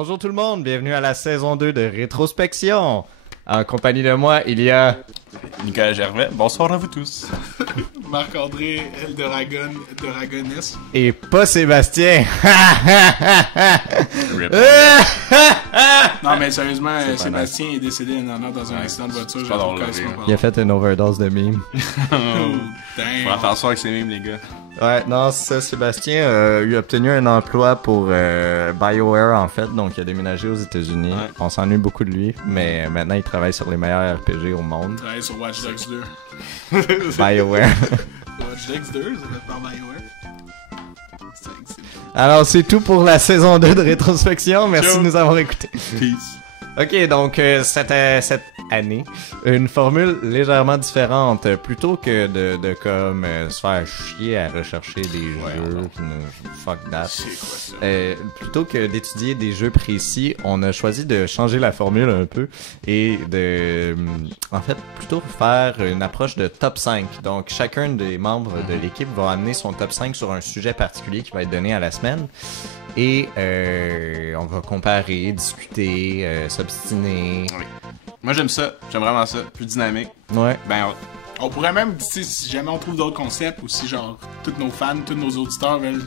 Bonjour tout le monde, bienvenue à la saison 2 de Rétrospection. En compagnie de moi, il y a... Nicolas Gervais, bonsoir à vous tous. Marc-André Dragonis. Et pas Sébastien. Non mais sérieusement, Sébastien est décédé dans un accident de voiture. Il a fait une overdose de mimes. Faut en faire ça avec ces mimes, les gars. Ouais, non, c'est ça. Sébastien a obtenu un emploi pour BioWare, en fait. Donc, il a déménagé aux États-Unis. Ouais. On s'ennuie beaucoup de lui, mais maintenant, il travaille sur les meilleurs RPG au monde. Il travaille sur Watch Dogs 2. BioWare. Watch Dogs 2, c'est fait par BioWare. Alors, c'est tout pour la saison 2 de Rétrospection. Merci de nous avoir écoutés. Peace. Ok, donc cette année, une formule légèrement différente. Plutôt que de comme se faire chier à rechercher des jeux, fuck that. C'est quoi ça? Plutôt que d'étudier des jeux précis, on a choisi de changer la formule un peu et de, en fait, plutôt faire une approche de top 5. Donc, chacun des membres de l'équipe va amener son top 5 sur un sujet particulier qui va être donné à la semaine. Et on va comparer, discuter, s'obstiner. Oui. Moi j'aime ça, j'aime vraiment ça, plus dynamique. Ouais. Ben on pourrait même, si jamais on trouve d'autres concepts ou si genre tous nos fans, tous nos auditeurs veulent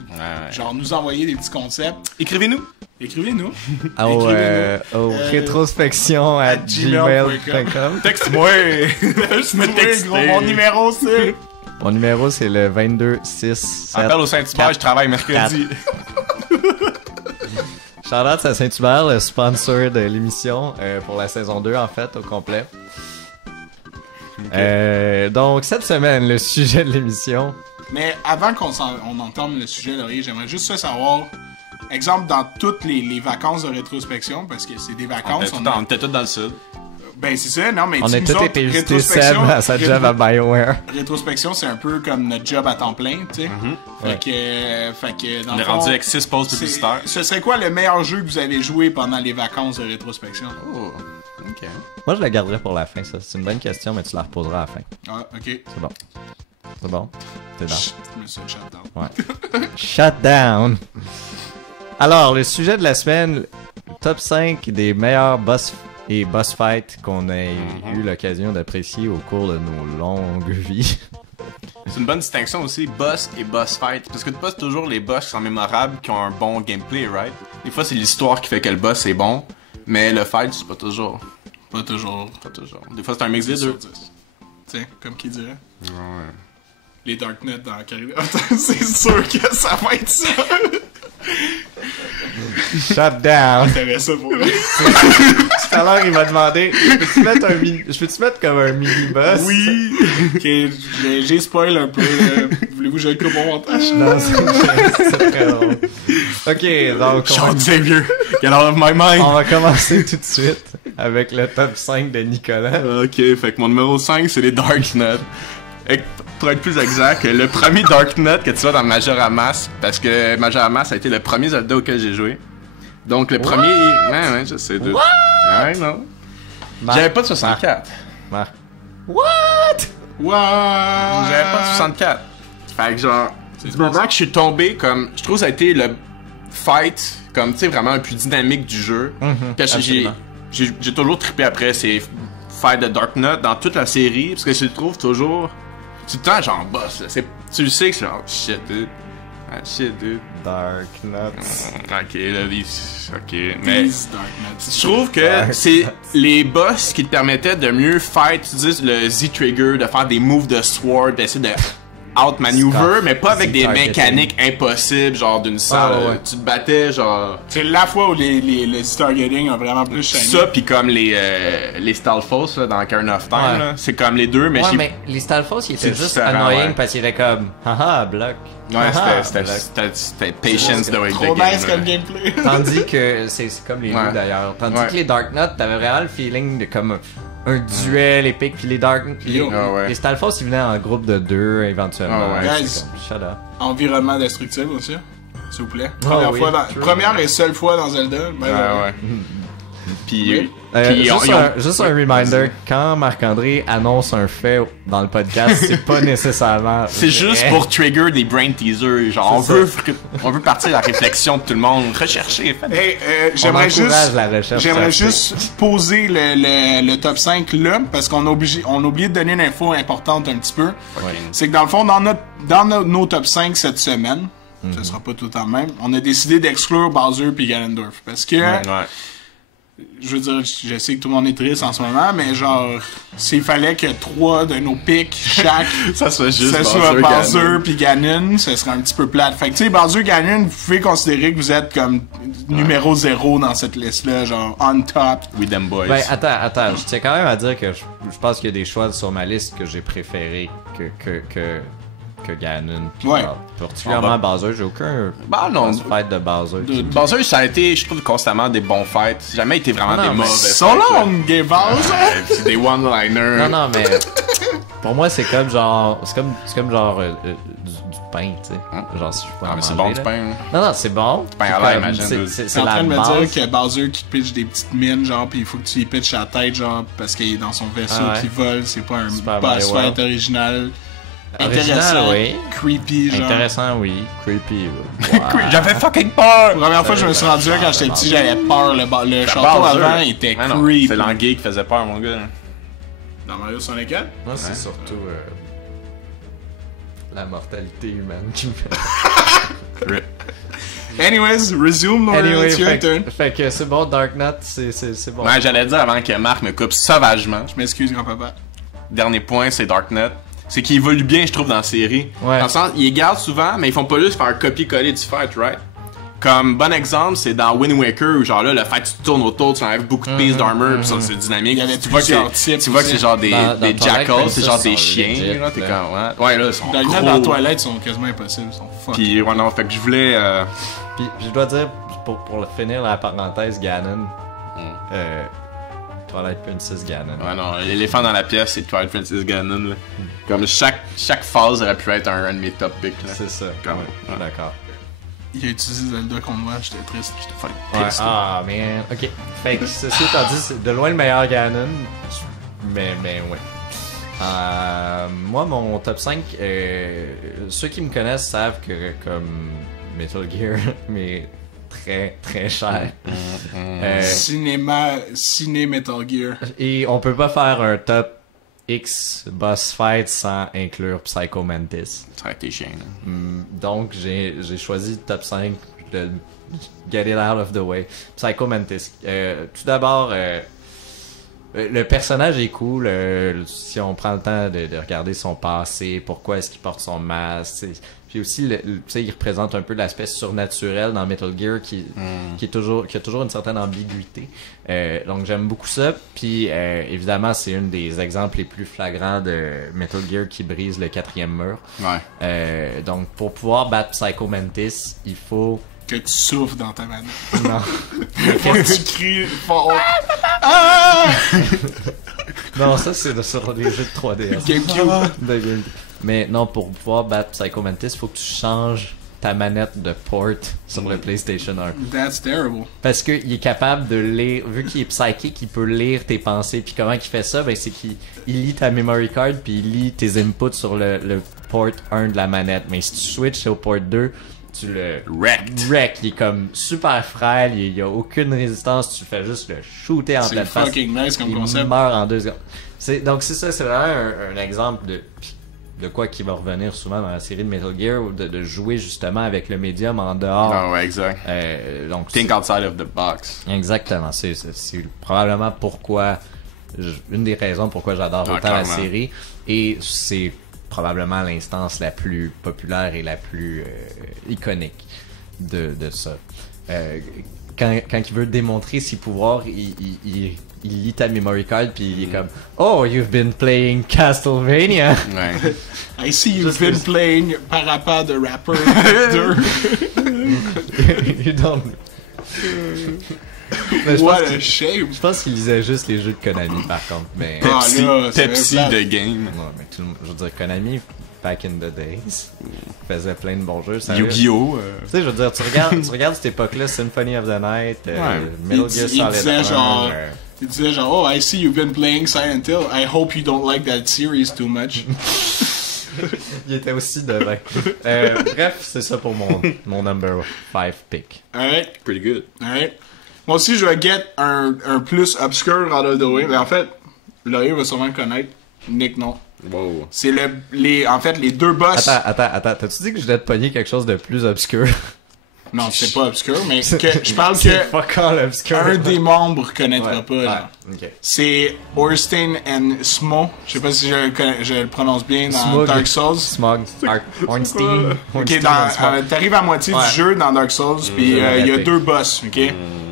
genre nous envoyer des petits concepts, écrivez-nous. Écrivez-nous. rétrospection@gmail.com. Texte-moi. Je me texte. Mon numéro c'est... Mon numéro c'est le 2267. Appelle au Saint-Hubert, je travaille mercredi. Shout-out à Saint-Hubert, le sponsor de l'émission pour la saison 2 en fait, au complet. Okay. Donc cette semaine, le sujet de l'émission. Mais avant qu'on entende le sujet, Laurier, j'aimerais juste ça savoir. Exemple, dans toutes les vacances de rétrospection, parce que c'est des vacances... On était tous dans le sud. Ben c'est ça, non mais on a tous été visiter Seb à sa job à BioWare. Rétrospection, c'est un peu comme notre job à temps plein, tu sais. Fait que dans on est rendu avec 6 pauses publicitaires. Ce serait quoi le meilleur jeu que vous avez joué pendant les vacances de rétrospection? Oh, ok. Moi je la garderai pour la fin, ça. C'est une bonne question, mais tu la reposeras à la fin. Ah, ok. C'est bon. C'est bon? T'es dans. Monsieur Shutdown. Ouais. Shutdown! Alors, le sujet de la semaine, top 5 des meilleurs boss et boss fights qu'on a eu l'occasion d'apprécier au cours de nos longues vies. C'est une bonne distinction aussi, boss et boss fight. Parce que tu passes toujours les boss qui sont mémorables, qui ont un bon gameplay, right? Des fois, c'est l'histoire qui fait que le boss est bon, mais le fight, c'est pas toujours. Pas toujours. Pas toujours. Des fois, c'est un mix des deux. Tiens, comme qui dirait. Ouais. Les Darknet dans la carrière. C'est sûr que ça va être ça. Shut down. T'avais ça pour lui. Tout à l'heure, il m'a demandé je peux-tu mettre comme un mini-boss? Oui. Ok, j'ai spoil un peu. Voulez-vous que je le coupe au montage? Non, c'est très drôle. Ok, donc Sean Xavier, get out of my mind. On va commencer tout de suite avec le top 5 de Nicolas. Ok, fait que mon numéro 5, c'est les Darknet. Pour être plus exact, le premier Darknet que tu vois dans Majora Mask, parce que Majora Mask a été le premier Zelda auquel j'ai joué. Donc le premier... Ouais, je sais. Ouais, non. J'avais pas de 64. Marc. What? J'avais pas de 64. Fait que genre, du moment que je suis tombé, comme... Je trouve que ça a été le fight, comme, tu sais, vraiment le plus dynamique du jeu. J'ai toujours trippé après ces fights de Darknet dans toute la série, parce que je le trouve toujours... Tout le temps, genre, boss, là. Tu le sais que c'est genre, shit, dude. Ah, shit, dude. Darknet. Ok, là, ok, mais. Je trouve que c'est les boss qui te permettaient de mieux fight, tu dis, le Z-Trigger, de faire des moves de sword, d'essayer de out-maneuver, mais pas avec des mécaniques impossibles, genre d'une salle. Tu te battais, genre. C'est la fois où le Z-Targeting a vraiment plus shiny. Ça, pis comme les Stalfos, là, dans Ocarina of Time, là. C'est comme les deux, mais mais les Stalfos, ils étaient juste annoying parce qu'ils étaient comme, haha, bloc. Ouais, c'était patience de game. Trop nice comme gameplay. Tandis que, c'est comme les deux d'ailleurs. Tandis que les Darknet, t'avais vraiment le feeling de comme un duel épique, puis les les Stalfos, ils venaient en groupe de 2 éventuellement. Guys, shut up. Environnement destructible aussi, s'il vous plaît. Première et seule fois dans Zelda. Puis, juste un reminder, quand Marc-André annonce un fait dans le podcast, c'est pas nécessairement... C'est juste pour trigger des brain teasers. Genre, on veut partir la réflexion de tout le monde. Rechercher, faites. Hey, j'aimerais juste poser le top 5 là, parce qu'on a oublié de donner une info importante un petit peu. Ouais. C'est que dans le fond, dans nos top 5 cette semaine, ce sera pas tout le temps le même, on a décidé d'exclure Bowser puis Ganondorf. Parce que... Je veux dire, je sais que tout le monde est triste en ce moment, mais genre, s'il fallait que 3 de nos picks, chaque, ça soit juste Bowser puis Ganon, ce serait un petit peu plate. Fait que tu sais, Bowser, Ganon, vous pouvez considérer que vous êtes comme numéro 0 dans cette liste-là, genre on top. With them boys. Ben, attends, je tiens quand même à dire que je pense qu'il y a des choix sur ma liste que j'ai préférés que Ganon. Ouais. Particulièrement Bowser, j'ai aucun fight de Bowser. Bowser, ça a été, je trouve, constamment des bons fights. Ça n'a jamais été vraiment des mauvais fights. So long, gay Bowser! C'est des one-liners. Non, mais pour moi, c'est comme genre, du pain, tu sais. Genre, si je peux en manger, c'est bon du pain. Non, c'est bon. Du pain à l'air, imagine. C'est en train de me dire que Bowser qui pitch des petites mines, genre, pis il faut que tu y pitches la tête, genre, parce qu'il est dans son vaisseau qui vole, c'est pas un boss fight original. Intéressant, oui. Creepy, genre. Intéressant, oui. Creepy, oui. Wow. J'avais fucking peur! La première fois que je me suis rendu là quand j'étais petit, j'avais peur. Le château avant était creepy. C'est l'anguille qui faisait peur, mon gars. Dans Mario 64? Moi, c'est surtout la mortalité humaine qui me fait. Anyways, resume, Laura, it's your turn. Fait que c'est bon, Dark Knight, c'est bon. Ouais, j'allais dire avant que Marc me coupe sauvagement. Je m'excuse, grand-papa. Dernier point, c'est Dark Knight. C'est qu'il évolue bien, je trouve, dans la série. Ouais. Dans le sens, ils les gardent souvent, mais ils font pas juste faire copier-coller du fight, right? Comme bon exemple, c'est dans Wind Waker où genre là, le fight, tu tournes autour, tu enlèves beaucoup de pièces d'armor, pis ça, c'est dynamique. Il y avait tu vois que c'est genre des jackals, c'est genre des chiens, legit, là, t'es comme, ouais, là, ils sont gros. Dans la toilette, ils sont quasiment impossibles, ils sont fuck. Pis, ouais, non, fait que je voulais, Puis je dois dire, pour finir la parenthèse Ganon, Twilight Princess Ganon. Ouais, non, l'éléphant dans la pièce, c'est Twilight Princess Ganon, là. Comme chaque phase aurait pu être un de mes top picks, là. C'est ça. Comme, ouais. D'accord. Il a utilisé Zelda contre moi, j'étais triste, j'étais fucking pissed. Ah, man. Ok. Fait que ceci étant dit, c'est de loin le meilleur Ganon. Mais ouais. Moi, mon top 5, ceux qui me connaissent savent que comme Metal Gear, mais très très cher. Ciné Metal Gear. Et on peut pas faire un top X boss fight sans inclure Psycho Mantis. Ça aurait été chiant, là. Donc j'ai choisi le top 5 de Get It Out of the Way. Psycho Mantis. Tout d'abord, le personnage est cool. Si on prend le temps de regarder son passé, pourquoi est-ce qu'il porte son masque. Puis aussi, il représente un peu l'aspect surnaturel dans Metal Gear qui a toujours une certaine ambiguïté. Donc j'aime beaucoup ça. Puis évidemment, c'est un des exemples les plus flagrants de Metal Gear qui brise le 4e mur. Ouais. Donc pour pouvoir battre Psycho Mantis, il faut que tu souffles dans ta manette. Non. Faut que tu cries fort. Non, ça c'est sur les jeux de 3DS. GameCube. Mais non, pour pouvoir battre Psycho Mantis, faut que tu changes ta manette de port sur le PlayStation 1. That's terrible. Parce qu'il est capable de lire, vu qu'il est psychique, il peut lire tes pensées. Puis comment il fait ça? Ben c'est qu'il lit ta memory card puis il lit tes inputs sur le port 1 de la manette. Mais si tu switches au port 2, tu le wreck. Il est comme super frêle, il y a aucune résistance, tu fais juste le shooter en pleine face. C'est fucking nice comme concept. Il meurt en 2 secondes. Donc c'est ça, c'est vraiment un exemple de quoi qui va revenir souvent dans la série de Metal Gear, de jouer justement avec le médium en dehors. Ah ouais, exact. Donc think outside of the box. Exactement, c'est probablement pourquoi une des raisons pourquoi j'adore autant la série, et c'est probablement l'instance la plus populaire et la plus iconique de ça. Quand il veut démontrer ses pouvoirs, il lit ta memory card puis il est comme "Oh, you've been playing Castlevania." Ouais. I see you've been playing Parappa the Rapper 2. You don't. What a shame. Je pense qu'il lisait juste les jeux de Konami par contre, mais Pepsi de game. Ouais, mais je veux dire Konami, back in the days. Faisait plein de bons jeux. Yu-Gi-Oh! Tu sais, je veux dire, tu regardes cette époque-là, Symphony of the Night, Metal Gear Solid 1. Il disait genre, oh, I see you've been playing Silent Hill. I hope you don't like that series too much. Il était aussi devin. Bref, c'est ça pour mon number 5 pick. Alright. Pretty good. Alright. Moi aussi, je vais get un plus obscur out of the way. Mais en fait, Loïc va sûrement le connaître. Nick, non. Wow. C'est en fait, les deux boss. Attends. T'as-tu dit que je devais te pogner quelque chose de plus obscur? Non, c'est pas obscur, mais je parle que fuck all obscur. Un des membres connaîtra pas. Là. Okay. C'est Ornstein and Smo. Je sais pas si je le prononce bien dans Smog. Dark Souls. Smog. Ornstein. Ok, t'arrives à moitié du jeu dans Dark Souls, puis il y a deux boss, ok?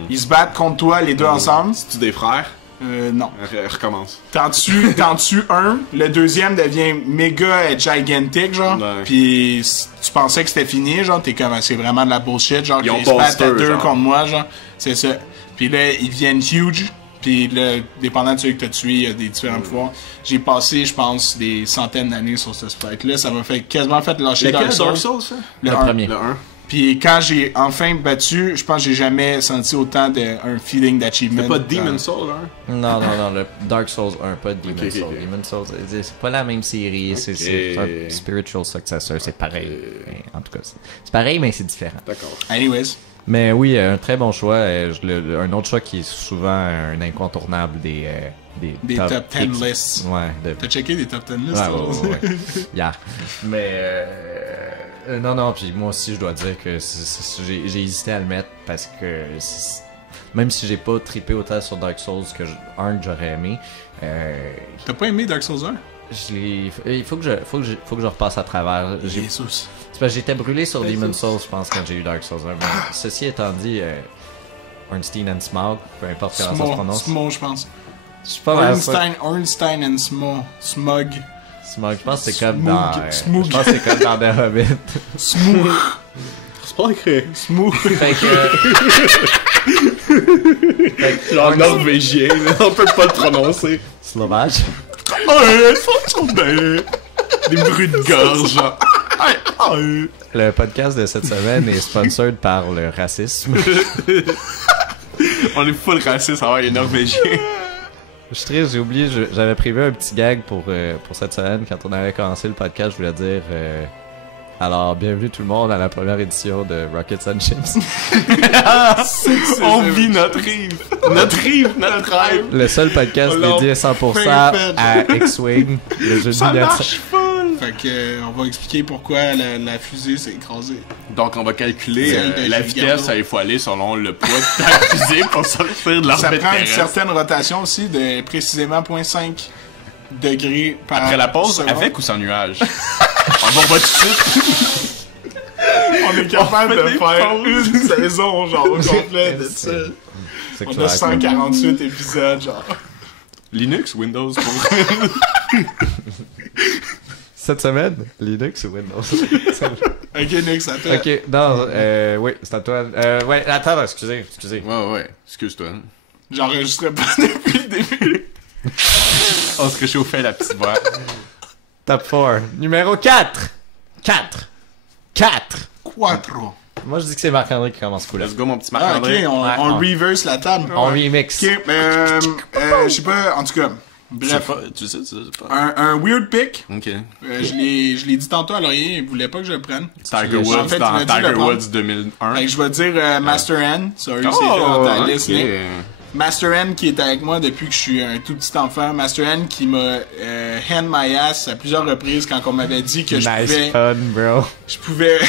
Ils se battent contre toi, les deux ensemble. C'est-tu des frères? Non. Recommence. T'en tues un, le deuxième devient méga gigantic, genre. Ouais. Pis tu pensais que c'était fini, genre. T'es comme, c'est vraiment de la bullshit, genre. Ils se battent à deux contre moi, genre. C'est ça. Pis là, ils deviennent huge. Pis là, dépendant de celui que t'as tué, il y a des différents pouvoirs. J'ai passé, je pense, des centaines d'années sur ce fight-là. Ça m'a quasiment fait lâcher Dark Souls. Ça? Le premier. Le 1. Puis quand j'ai enfin battu, je pense que j'ai jamais senti autant d'un feeling d'achievement. C'est pas Demon's Souls, hein? Non, le Dark Souls 1, pas Demon's Souls. Okay. Demon's Souls, c'est pas la même série, c'est un spiritual successor, c'est pareil. En tout cas, c'est pareil, mais c'est différent. D'accord. Anyways. Mais oui, un très bon choix. Un autre choix qui est souvent un incontournable des top 10 lists. Ouais. T'as checké des top 10 lists? Ouais. Yeah. Mais non, puis moi aussi je dois dire que j'ai hésité à le mettre parce que même si j'ai pas trippé autant sur Dark Souls que j'aurais aimé. T'as pas aimé Dark Souls 1? Il faut que je repasse à travers. Jesus. C'est parce que j'étais brûlé sur Demon's Souls, je pense, quand j'ai eu Dark Souls 1. Mais ceci étant dit, Ornstein and Smog, peu importe comment ça se prononce. Smo, je pense. Je suis pas mal. Ornstein and Smog. Smog, je pense que c'est comme dans. Smog. Je pense que c'est comme dans The Hobbit. Smog. C'est pas écrit. Smog. Fait que. Genre norvégien, mais on peut pas le prononcer. Sauvage. Des bruits de gorge. Le podcast de cette semaine est sponsored par le racisme. On est full raciste, il est norvégien. Je suis triste, j'ai oublié, j'avais prévu un petit gag pour cette semaine. Quand on avait commencé le podcast, je voulais dire alors, bienvenue tout le monde à la première édition de Rockets and Chips. On vit notre rive. Notre rêve. Le seul podcast dédié 100% à X-Wing, le jeu de marche full. Fait que, on va expliquer pourquoi la fusée s'est écrasée. Donc, on va calculer la vitesse il faut aller selon le poids de la fusée pour sortir de l'orbite terrestre. Ça prend une certaine rotation aussi de précisément 0.5 degrés par Après la pause, seconde. avec ou sans nuage? On va tout de suite. On est capable de faire une saison, genre, au complet de ça. On a 148 épisodes, genre. Linux, Windows pour... Cette semaine, Linux ou Windows? Ok, Nick, ça toi. Ok, non, oui, c'est à toi. Ouais, attends, excusez. Ouais, excuse-toi. J'enregistrais pas depuis le début. On se réchauffait la petite voix. Top 4. Numéro 4. 4. Quattro. Moi, je dis que c'est Marc-André qui commence cool. Let's go, mon petit Ok, Marc-André. on reverse la table. On remix. Ok, je sais pas, en tout cas. Bref. Tu sais pas. Un weird pick. Ok. Je l'ai dit tantôt à Laurier, il voulait pas que je le prenne. Tiger En Woods fait, il dans m'a dit de Tiger le prendre. Woods 2001. Fait que je vais dire Master N. Sorry, c'est dans ta liste, Nick. ok. Master N qui est avec moi depuis que je suis un tout petit enfant. Master N qui m'a hand my ass à plusieurs reprises quand on m'avait dit que je pouvais...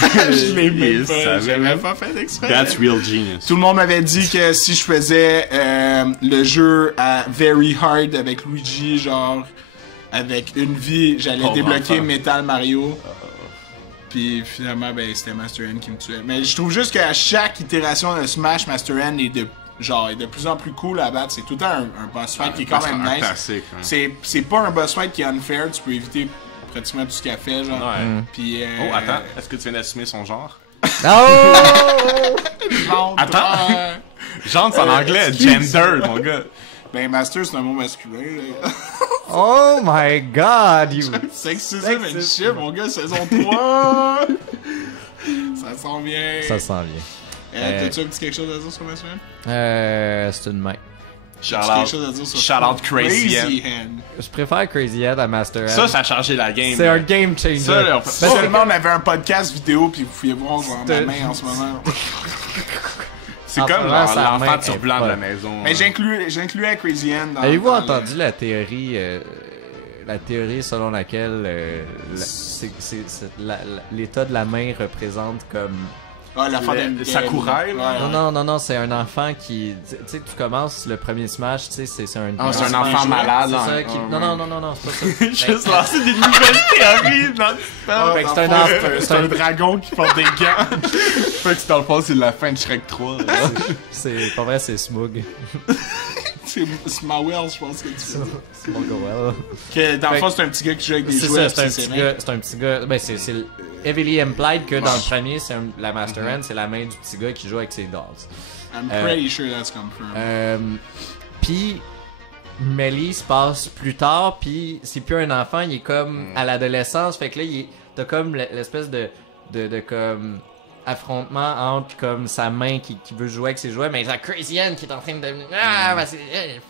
je l'ai même pas, j'avais pas fait d'exprès. That's real genius. Tout le monde m'avait dit que si je faisais le jeu à very hard avec Luigi, genre avec une vie, j'allais débloquer Metal Mario. Puis finalement, ben c'était Master N qui me tuait. Mais je trouve juste qu'à chaque itération de Smash, Master N est de plus en plus cool à battre. C'est tout le temps un boss fight qui est quand même nice. Classique, hein. C'est pas un boss fight qui est unfair, tu peux éviter pratiquement tout ce qu'il a fait, genre. Ouais. Puis, Oh, attends, est-ce que tu viens d'assumer son genre? Oh! Attends! Genre, c'est en anglais, gender, mon gars. Ben, master, c'est un mot masculin, là. Oh my god, you... Sexism and shit, mon gars, saison 3! Ça sent bien. Ça sent bien. T'as-tu un petit quelque chose à dire sur ma semaine? C'est une main. Shout out Crazy Hen. Je préfère Crazy Head à Master Head. Ça a changé la game. C'est un game changer. Ça, là, seulement on avait un podcast vidéo, puis vous pouviez voir ma main en ce moment. C'est comme l'enfant turbulent de la maison. Mais j'incluais Crazy Hen dans... Avez-vous entendu la théorie selon laquelle l'état de la main représente comme... Ah, la fin de Sakurai, là. Non, c'est un enfant qui... Tu sais, tu commences le premier Smash, tu sais, c'est un... Ah, c'est un enfant malade. C'est ça qui... Non, c'est pas ça. Juste lancer des nouvelles théories dans c'est un dragon qui porte des gants. Fait que dans le fond, c'est la fin de Shrek 3. C'est pas vrai, c'est Smoog. C'est Smawell, je pense que tu dis. Smogwell. Que dans le fond, c'est un petit gars qui joue avec des jouets. C'est un petit gars. Ben, c'est heavily implied que dans le premier, c'est la Master Hand, c'est la main du petit gars qui joue avec ses dolls. I'm pretty sure that's confirmed. Puis Melly se passe plus tard, puis c'est plus un enfant, il est comme à l'adolescence, fait que là, t'as comme l'espèce de comme affrontement entre comme sa main qui veut jouer avec ses jouets, mais la Crazy Hen qui est en train de devenir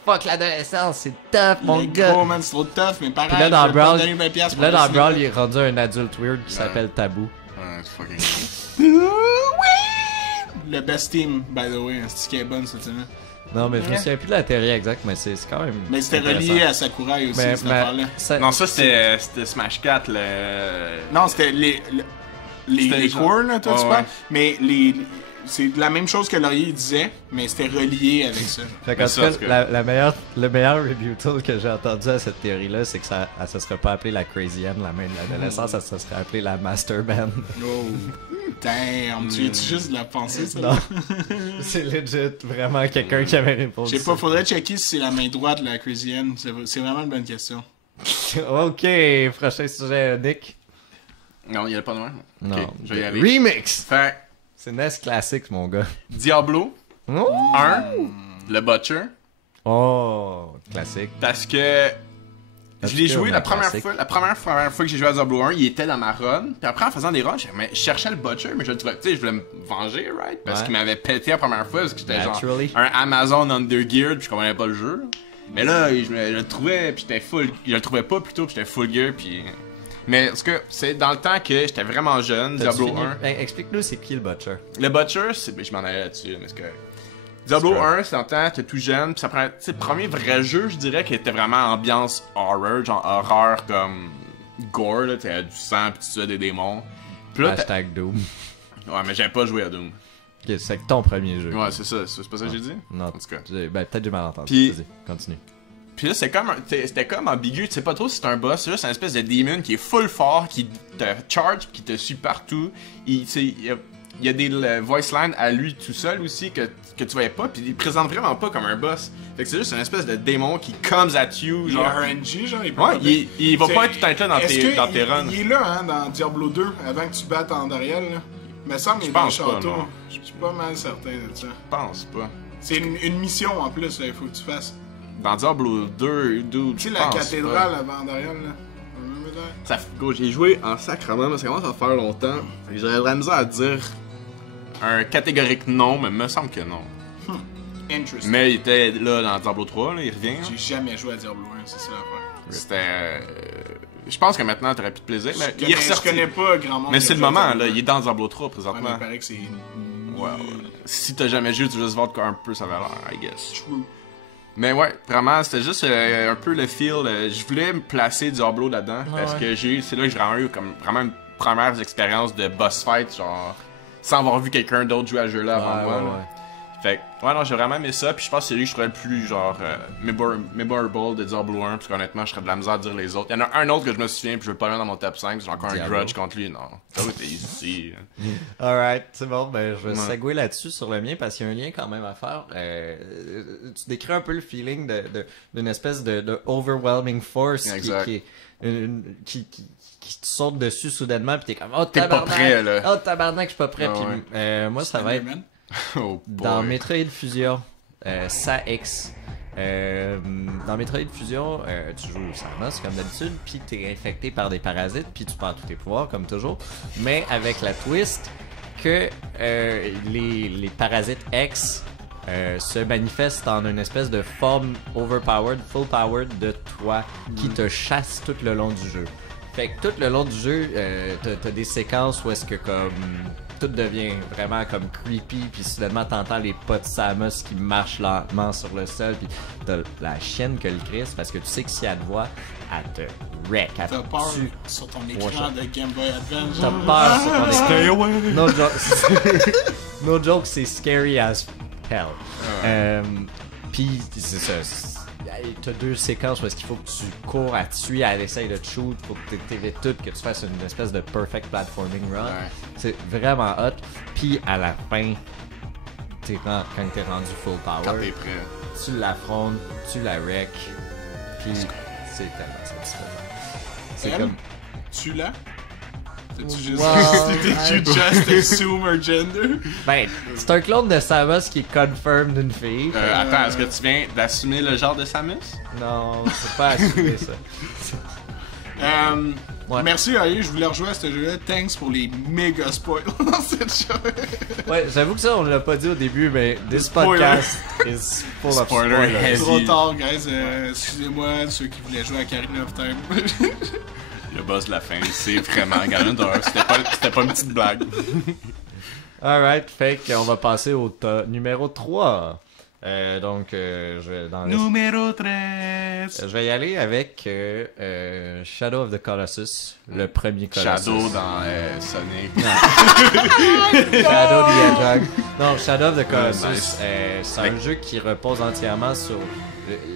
fuck l'adolescence, c'est tough mon gars. Oh man, c'est trop tough, mais pareil. Puis là dans Brawl, Brawl, il est rendu un adulte weird qui s'appelle Taboo. Ouais, c'est fucking le best team, by the way, c'est qui est bonne cette semaine. Non, mais je me souviens plus de la théorie exacte, mais c'est quand même. Mais c'était relié à Sakurai aussi, cette affaire-là. Non, ça c'était Smash 4, Non, c'était les cours, là, toi, tu parles. Mais c'est la même chose que Laurier disait, mais c'était relié avec ça. Fait qu'en tout cas, le meilleur review tool que j'ai entendu à cette théorie-là, c'est que ça serait pas appelé la Crazy Hen, la main de l'adolescence, ça se serait appelé la Master Band. Oh, damn, tu viens-tu juste de la penser, ça? Non. C'est legit, vraiment quelqu'un qui avait répondu. Je sais pas, faudrait checker si c'est la main droite, la Crazy Hen. C'est vraiment une bonne question. Ok, prochain sujet, Nick. Non, il y a pas de même. Non. Okay, je vais y aller. Remix! Fait c'est NES classique, mon gars. Diablo 1, le Butcher. Oh, classique. Parce que je l'ai joué la première fois que j'ai joué à Diablo 1, il était dans ma run. Puis après, en faisant des runs, je cherchais le Butcher, mais je voulais me venger, right? Parce qu'il m'avait pété la première fois, parce que j'étais genre un Amazon Undergeared, puis je comprenais pas le jeu. Mais là, je le trouvais, puis j'étais full. Je le trouvais pas plutôt, puis j'étais full gear, puis. Mais en tout cas, c'est dans le temps que j'étais vraiment jeune, Diablo 1. Explique-nous c'est qui le Butcher. Le Butcher, je m'en allais là-dessus, mais c'est correct. Diablo 1, c'est dans le temps, t'es tout jeune, pis ça prend, tu sais, le premier vrai jeu, je dirais, qui était vraiment ambiance horror, genre horreur comme gore, là, t'as du sang pis tu tuais des démons. Pis là, hashtag Doom. Ouais, mais j'avais pas joué à Doom. Ok, c'est ton premier jeu. Ouais, c'est ça, c'est pas ça que j'ai dit? Non, en tout cas. Ben, peut-être j'ai mal entendu. Pis... Vas-y, continue. Pis là, c'était comme ambigu, tu sais pas trop si c'est un boss, c'est juste un espèce de demon qui est full fort, qui te charge, qui te suit partout. Il y a des voice lines à lui tout seul aussi que tu voyais pas, pis il présente vraiment pas comme un boss. Fait que c'est juste une espèce de démon qui comes at you, genre. Il RNG, genre, il va pas être tout un temps dans tes runs. Il est là, hein, dans Diablo 2, avant que tu battes en Dariel, là. Il me semble qu'il est dans le château. Je suis pas mal certain de ça. Je pense pas. C'est une mission en plus, il faut que tu fasses. Dans Diablo 2, dude, tu sais, la cathédrale avant Dariel, là. J'ai joué en sacrement, mais ça commence à faire longtemps. J'aurais de la misère à dire un catégorique non, mais me semble que non. Interesting. Mais il était là dans Diablo 3, là, il revient. J'ai jamais joué à Diablo 1, c'est ça l'affaire. C'était... Je pense que maintenant t'aurais plus de plaisir, mais je connais pas grand monde. Mais c'est le moment, là, il est dans Diablo 3 présentement. Ouais, mais il paraît que c'est... Ouais. Si t'as jamais joué, tu vas juste voir un peu sa valeur, I guess. True. Mais ouais, vraiment, c'était juste un peu le feel. Je voulais me placer Diablo là-dedans, parce que c'est là que j'ai vraiment eu comme vraiment une première expérience de boss fight, genre, sans avoir vu quelqu'un d'autre jouer à ce jeu-là avant moi. Ouais. Fait que, ouais, non, j'ai vraiment aimé ça, puis je pense que c'est lui que je trouvais le plus, genre, memorable de Diablo 1, parce qu'honnêtement, je serais de la misère à dire les autres. Il y en a un autre que je me souviens, puis je veux pas le mettre dans mon top 5, j'ai encore un grudge contre lui, non. Ça va être easy. Alright, c'est bon, ben, je vais segouer là-dessus sur le mien, parce qu'il y a un lien quand même à faire. Tu décris un peu le feeling d'une espèce de overwhelming force qui te saute dessus soudainement, puis t'es comme, oh tabarnak, je suis pas prêt, puis moi, ça va être... Oh dans Metroid Fusion, SAX, Dans Metroid Fusion, tu joues Samus comme d'habitude, puis t'es infecté par des parasites, puis tu perds tous tes pouvoirs comme toujours. Mais avec la twist que les parasites X se manifestent en une espèce de forme overpowered, full powered de toi qui te chasse tout le long du jeu. Fait que tout le long du jeu, t'as des séquences où est-ce que comme tout devient vraiment comme creepy, puis soudainement t'entends les pas de Samus qui marchent lentement sur le sol, puis t'as la chienne que le Chris, parce que tu sais que si elle te voit, elle te wreck, elle T'as te peur tue. sur ton écran de Game Boy Advance. T'as peur sur ton écran. No joke, no joke, c'est scary as hell. Puis c'est ça. T'as deux séquences où est-ce qu'il faut que tu cours à tuer, elle essaye de te shoot, faut que t'évites tout, que tu fasses une espèce de perfect platforming run. Ouais. C'est vraiment hot. Puis à la fin, quand t'es rendu full power, quand t'es prêt, tu l'affrontes, tu la wreck, puis c'est tellement satisfaisant. C'est comme... Tu l'as? T'as-tu juste... Wow. T'as-tu just assume her gender? Ben, c'est un clone de Samus qui est confirmed d'une fille. Attends, est-ce que tu viens d'assumer le genre de Samus? Non, c'est pas assumé ça. Ouais. Merci Aïe, je voulais rejouer à ce jeu-là. Thanks pour les méga spoils dans cette show. Ouais, j'avoue que ça on l'a pas dit au début, mais this podcast is full of spoilers. Trop tard, guys. Excusez-moi, ceux qui voulaient jouer à Karina of Time. Le boss de la fin, c'est vraiment Ganondorf. C'était pas une petite blague. Alright, fait qu'on va passer au numéro 3. Numéro 13. Je vais y aller avec Shadow of the Colossus, le premier Colossus. Shadow dans Sonic. Shadow the Hedgehog. Non, Shadow of the Colossus, nice. C'est un jeu qui repose entièrement sur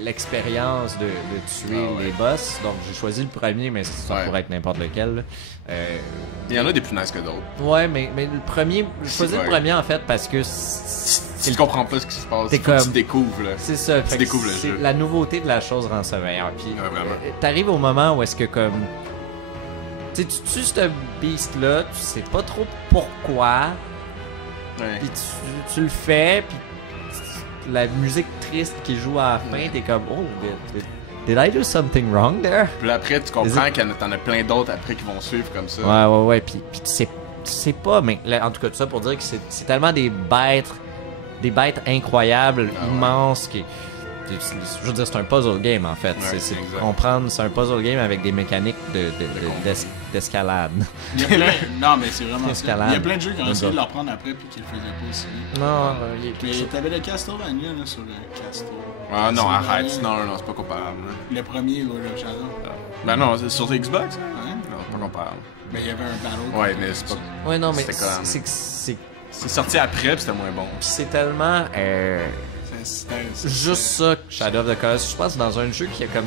l'expérience de tuer les boss. Donc j'ai choisi le premier, mais ça pourrait être n'importe lequel. Il y en a des plus nice que d'autres. Ouais, mais le premier, j'ai choisi le premier en fait parce que tu comprends pas ce qui se passe. Tu découvres là. C'est ça. Tu découvres le jeu. La nouveauté de la chose rend ça meilleur. Puis t'arrives au moment où est-ce que comme tu tues ce beast là, tu sais pas trop pourquoi. Ouais. Puis tu le fais, puis la musique triste qui joue à la fin, t'es comme oh, did I do something wrong there? Puis après tu comprends qu'il y en a plein d'autres après qui vont suivre comme ça. Ouais. Puis tu sais pas, mais là, en tout cas tout ça pour dire que c'est tellement des bêtes incroyables, immenses qui... Je veux dire, c'est un puzzle game en fait. Ouais, c'est un puzzle game avec des mécaniques d'escalade. Non, mais c'est vraiment ça. Il y a plein de jeux qui ont essayé de le reprendre après puis qui le faisaient pas aussi. Non, mais t'avais le Castlevania là, sur le Castle. Ah non, arrête. Non, c'est pas comparable. Le premier, le Shadow. Ben non, c'est sur Xbox. Ouais. Non, c'est pas comparable. Mais il y avait un battle. Ouais, mais c'est pas... Ouais, non, mais c'est sorti après pis c'était moins bon. Pis c'est tellement... juste ça, Shadow of the Colossus. Je pense que dans un jeu qui a comme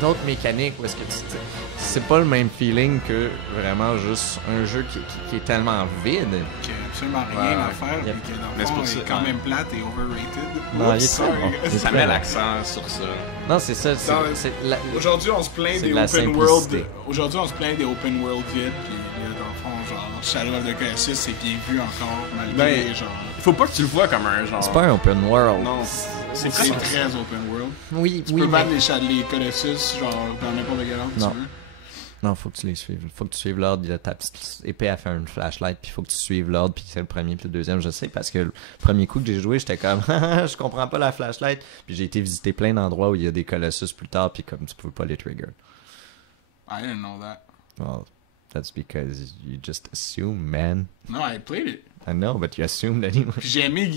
d'autres mécaniques où est-ce que c'est pas le même feeling que vraiment juste un jeu qui est tellement vide. Qui a absolument rien à faire, mais qui dans le fond est quand même plate et overrated. Non, il est bon. Ça met l'accent sur ça. Non, c'est ça. Aujourd'hui, on se plaint des open world. Aujourd'hui, on se plaint des open world vides, puis dans le fond, genre Shadow of the Colossus, c'est bien vu encore malgré genre. Faut pas que tu le vois comme un genre. C'est pas un open world. Non. C'est très open world. Oui, tu peux battre les Colossus genre dans n'importe quel ordre non. tu veux. Non, faut que tu les suives. Faut que tu suives l'ordre. Ta petite épée a fait une flashlight, puis faut que tu suives l'ordre, puis c'est le premier puis le deuxième, je sais, parce que le premier coup que j'ai joué, j'étais comme je comprends pas la flashlight, puis j'ai été visiter plein d'endroits où il y a des Colossus plus tard, puis comme tu pouvais pas les trigger. I didn't know that. Well, that's because you just assume, man. No, I played it. I know, but you assumed anyway. J'ai aimé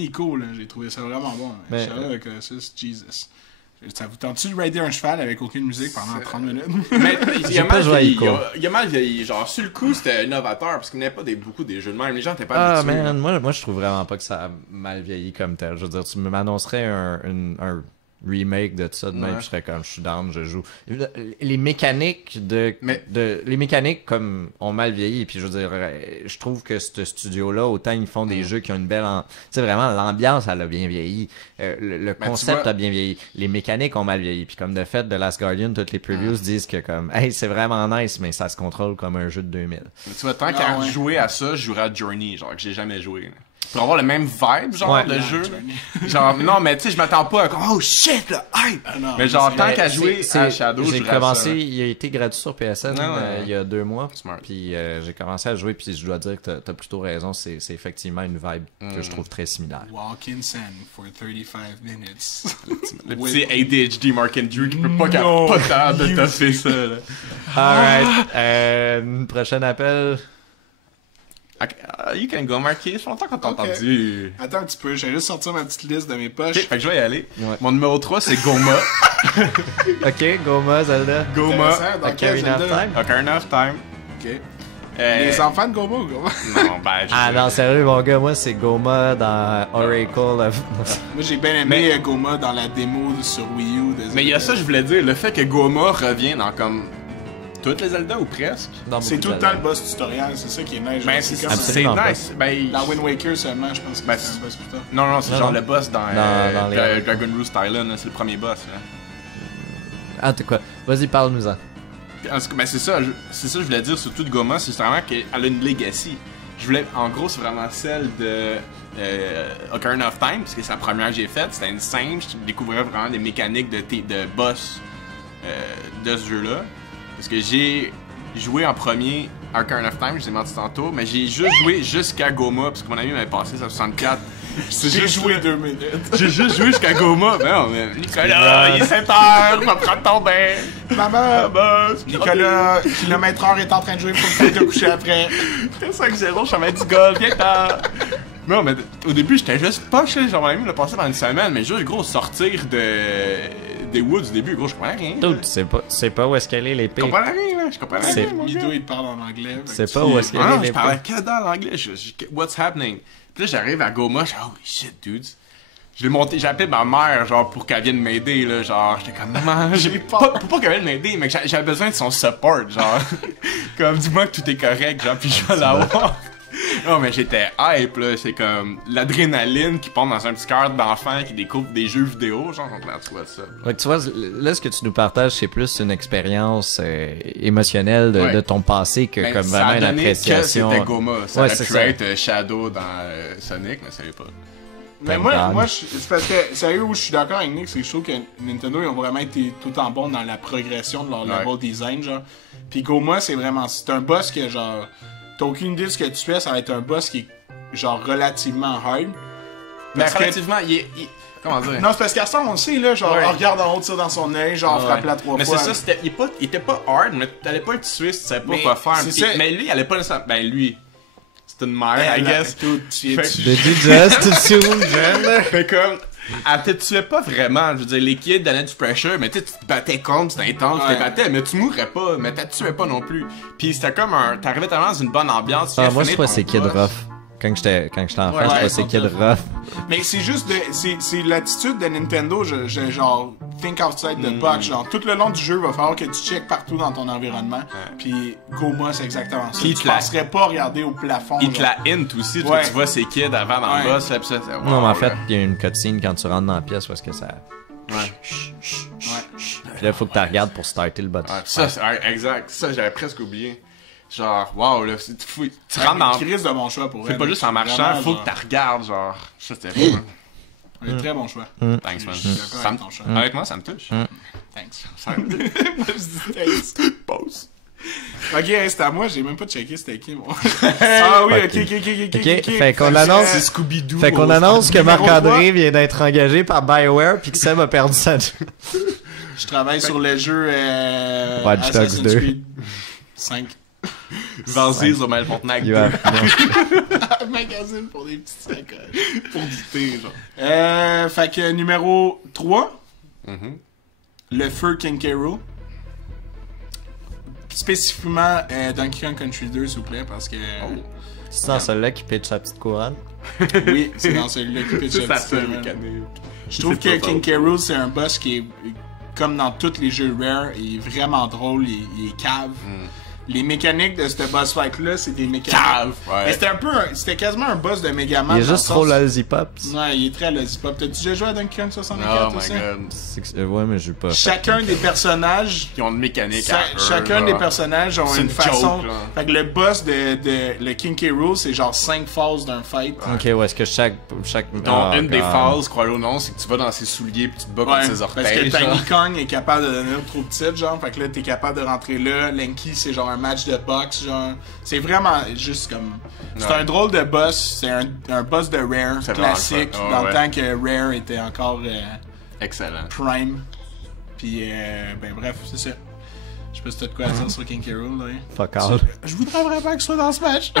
Ico, là. J'ai trouvé ça vraiment bon. Shadow of the Colossus, Jesus. Ça vous tente-tu de raider un cheval avec aucune musique pendant 30 minutes? Mais il a mal vieilli. Genre, sur le coup, c'était innovateur parce qu'il n'y avait pas beaucoup des jeux de même. Les gens n'étaient pas habitués. Ah, man, moi, je trouve vraiment pas que ça a mal vieilli comme tel. Je veux dire, tu m'annoncerais un remake de ça, de même, je serais comme, je suis down, je joue. Les mécaniques les mécaniques comme ont mal vieilli, puis je veux dire, je trouve que ce studio-là, autant ils font des jeux qui ont une belle, tu sais vraiment l'ambiance elle a bien vieilli, le concept a bien vieilli, les mécaniques ont mal vieilli, puis comme de fait, The Last Guardian, toutes les previews disent que comme, hey c'est vraiment nice, mais ça se contrôle comme un jeu de 2000. Mais tu vois, tant qu'à jouer à ça, je jouerais à Journey, genre que j'ai jamais joué. pour avoir le même vibe, genre, de jeu. Genre, non, mais tu sais, je m'attends pas à oh shit, là, hype! Mais genre, tant qu'à jouer à Shadow, j'ai commencé, il a été gratuit sur PSN il y a 2 mois. Smart. Puis j'ai commencé à jouer, puis je dois dire que t'as plutôt raison, c'est effectivement une vibe que je trouve très similaire. Walk in sand for 35 minutes. Le petit ADHD Mark Andrew qui peut pas capable de toffer ça, là. Alright, prochain appel. You can go, Marquis. Ça fait longtemps qu'on t'a entendu. Attends un petit peu, j'ai juste sorti ma petite liste de mes poches. Ok, fait que je vais y aller. Ouais. Mon numéro 3, c'est Goma. Ok, Goma, Zelda. Goma. Ocarina of Time. Ocarina of Time. Ok. Les enfants de Goma ou Goma? Non, ben, non, sérieux, mon gars, moi, c'est Goma dans Oracle of... Moi, j'ai bien aimé Goma dans la démo sur Wii U. Mais il y a ça, je voulais dire, le fait que Goma revient dans comme... toutes les Zelda ou presque. C'est tout le temps le boss tutoriel, c'est ça qui est nice. Ben, c'est nice. Ben, dans Wind Waker seulement, je pense que c'est un boss plus tard. Non, c'est genre le boss dans Dragon Roost Island, c'est le premier boss. Là. Ah, t'es quoi? Vas-y, parle-nous-en. Ben, c'est ça, je voulais dire surtout de Goma, c'est vraiment qu'elle a une legacy. En gros, c'est vraiment celle de Ocarina of Time, parce que c'est la première que j'ai faite, c'était une simple, je découvrais vraiment des mécaniques de boss de ce jeu-là. Parce que j'ai joué en premier à Ocarina of Time, je vous ai menti tantôt, mais j'ai juste joué jusqu'à Goma, parce que mon ami m'avait passé ça 64. J'ai joué 2 minutes. J'ai juste joué jusqu'à Goma. Ben non, mais Nicolas, il est 7h, va prendre ton bain. Maman, Nicolas, kilomètre-heure est en train de jouer, faut que tu te coucher après. T'es 5-0, je savais du golf, viens-t'en. Non, mais au début, j'étais juste poche, genre mon ami l'a passé pendant une semaine, mais juste gros sortir des woods du début, gros, je comprenais rien. Dude, c'est pas où est-ce qu'elle est l'épée. Je comprenais rien, là, je comprenais rien. Mido, il parle en anglais. C'est pas où est-ce qu'elle est l'épée. Je parlais que dans l'anglais, what's happening? Puis là, j'arrive à Goma, je suis holy shit, dudes. J'ai appelé ma mère, genre, pour qu'elle vienne m'aider, là, genre, j'étais comme, maman, pas qu'elle vienne m'aider, mais que j'avais besoin de son support, genre, comme, dis-moi que tout est correct, genre, puis je vais l'avoir. Non, mais j'étais hype, là, c'est comme l'adrénaline qui pompe dans un petit cœur d'enfant qui découvre des jeux vidéo, genre, tu vois ça. Ouais, tu vois, là, ce que tu nous partages, c'est plus une expérience émotionnelle de ton passé que comme vraiment une appréciation. C'était Goma, ça aurait pu être Shadow dans Sonic, mais ça l'est pas. Mais moi c'est parce que, sérieux, où je suis d'accord avec Nick, c'est que je trouve que Nintendo, ils ont vraiment été tout en bon dans la progression de leur level design, genre. Pis Goma, c'est un boss que, genre, t'as aucune idée de ce que tu fais, ça va être un boss qui est, genre, relativement hard. Mais relativement, comment dire? Non, c'est parce qu'à ça, on le sait, là, genre, on regarde en haut, tire dans son œil, genre, frappe-la 3 fois. Mais c'est ça, il était pas hard, mais t'allais pas être suisse, tu savais pas quoi faire. Mais lui, il allait pas nécessairement. Ben, lui. C'est une mère, I guess. Fait comme, elle te tuait pas vraiment. Je veux dire, les kids donnaient du pressure, mais tu te battais contre, c'était intense, tu te battais, mais tu mourrais pas, mais tu tuais pas non plus. Pis c'était comme t'arrivais tellement dans une bonne ambiance. Moi, je crois que c'est Kid Rough. Quand j'étais enfant, je crois que c'est Kid Rough. Mais c'est juste c'est l'attitude de Nintendo, genre, think outside the box. Genre, tout le long du jeu, il va falloir que tu checkes partout dans ton environnement. Puis Goma, c'est exactement ça. Tu passerais pas regarder au plafond. Il te la hint aussi, tu vois ces kids avant dans le boss. Là, pis ça, non, mais en fait, il y a une cutscene quand tu rentres dans la pièce parce que ça. Puis là, il faut que tu regardes pour starter le button. Ça, exact. Ça, j'avais presque oublié. Genre, wow, là, tu rentres dans... crise de mon choix pour elle. C'est pas juste en marchant, il faut que tu regardes, genre. Ça, c'était vraiment... Un très bon choix. Thanks, man. Honnêtement, ça me touche. Thanks. Moi, je dis thanks. Pause. Ok, c'est à moi, j'ai même pas checké c'était qui, moi. Ah oui, ok. Fait qu'on annonce... C'est Scooby-Doo. Fait qu'on annonce que Marc-André vient d'être engagé par BioWare pis que Sam a perdu sa... Je travaille sur le jeu Watch Dogs 2. 5. Vas-y sur Maël Fontenac. Magazine pour des petites sacoches. Pour du thé, genre. Fait que numéro 3. Le feu King K. Rool. Spécifiquement Donkey Kong Country 2, s'il vous plaît, parce que... C'est dans celui-là qui pitch sa petite couronne? Oui, c'est dans celui-là qui pitch sa petite couronne. Je trouve que King K. Rool, c'est un boss qui est, comme dans tous les jeux Rare, il est vraiment drôle, il est cave. les mécaniques de ce boss fight-là, c'est des mécaniques. Cave, ouais. Mais c'était quasiment un boss de Megaman. Il est juste trop lollipop. Ouais, il est très lollipop. T'as déjà joué à Donkey Kong 64 Oh aussi? my god. Ouais, mais je veux pas. Chacun des personnages. Qui ont une mécanique Chacun des personnages ont C'est une une façon. joke, là. Fait que le boss de le King K. Rool, c'est genre 5 phases d'un fight. Ok, ouais, est-ce que chaque. Donc, Oh, une des God. phases, croyez-le ou non, c'est que tu vas dans ses souliers pis tu te bats contre ses orteils. Parce que genre. Tiny Kong est capable de devenir trop petite, genre. Fait que là, t'es capable de rentrer là. Lanky, c'est genre un match de boxe, genre. C'est vraiment juste comme. C'est Ouais. un drôle de boss. C'est un boss de Rare C'est vraiment classique. le fun. Dans Ouais. le temps que Rare était encore Excellent. Prime. Puis, ben bref, c'est ça. Je sais pas si t'as de quoi à dire sur King K. Rool, là. Fuck all. Je voudrais vraiment que ce soit dans ce match.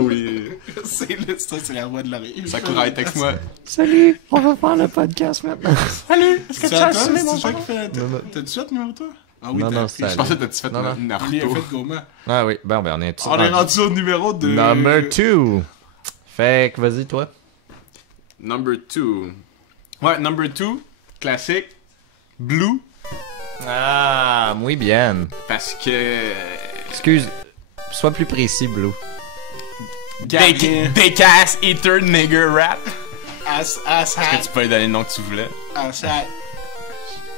Oui. c'est la voix de l'oreille. Sakura, texte-moi. Salut, on va faire le podcast maintenant. Salut! Est-ce que tu tu as as assumé mon mon choix? T'as-tu fait numéro toi? Ah oui, Non, non, t'as c'est pris. Je pensais que t'as-tu fait Non, non. Lui, il a Naruto. fait Goma. Ah oui, ben on est On est rendu au numéro 2. Number 2. Fait que vas-y, toi. Number 2. Ouais, number 2, classique. Blue. Ah, muy bien. Parce que. Excuse, sois plus précis, Blue. Big ass eater nigger rap. Ass Est-ce que hat. tu peux lui donner le nom que tu voulais? Ass hat.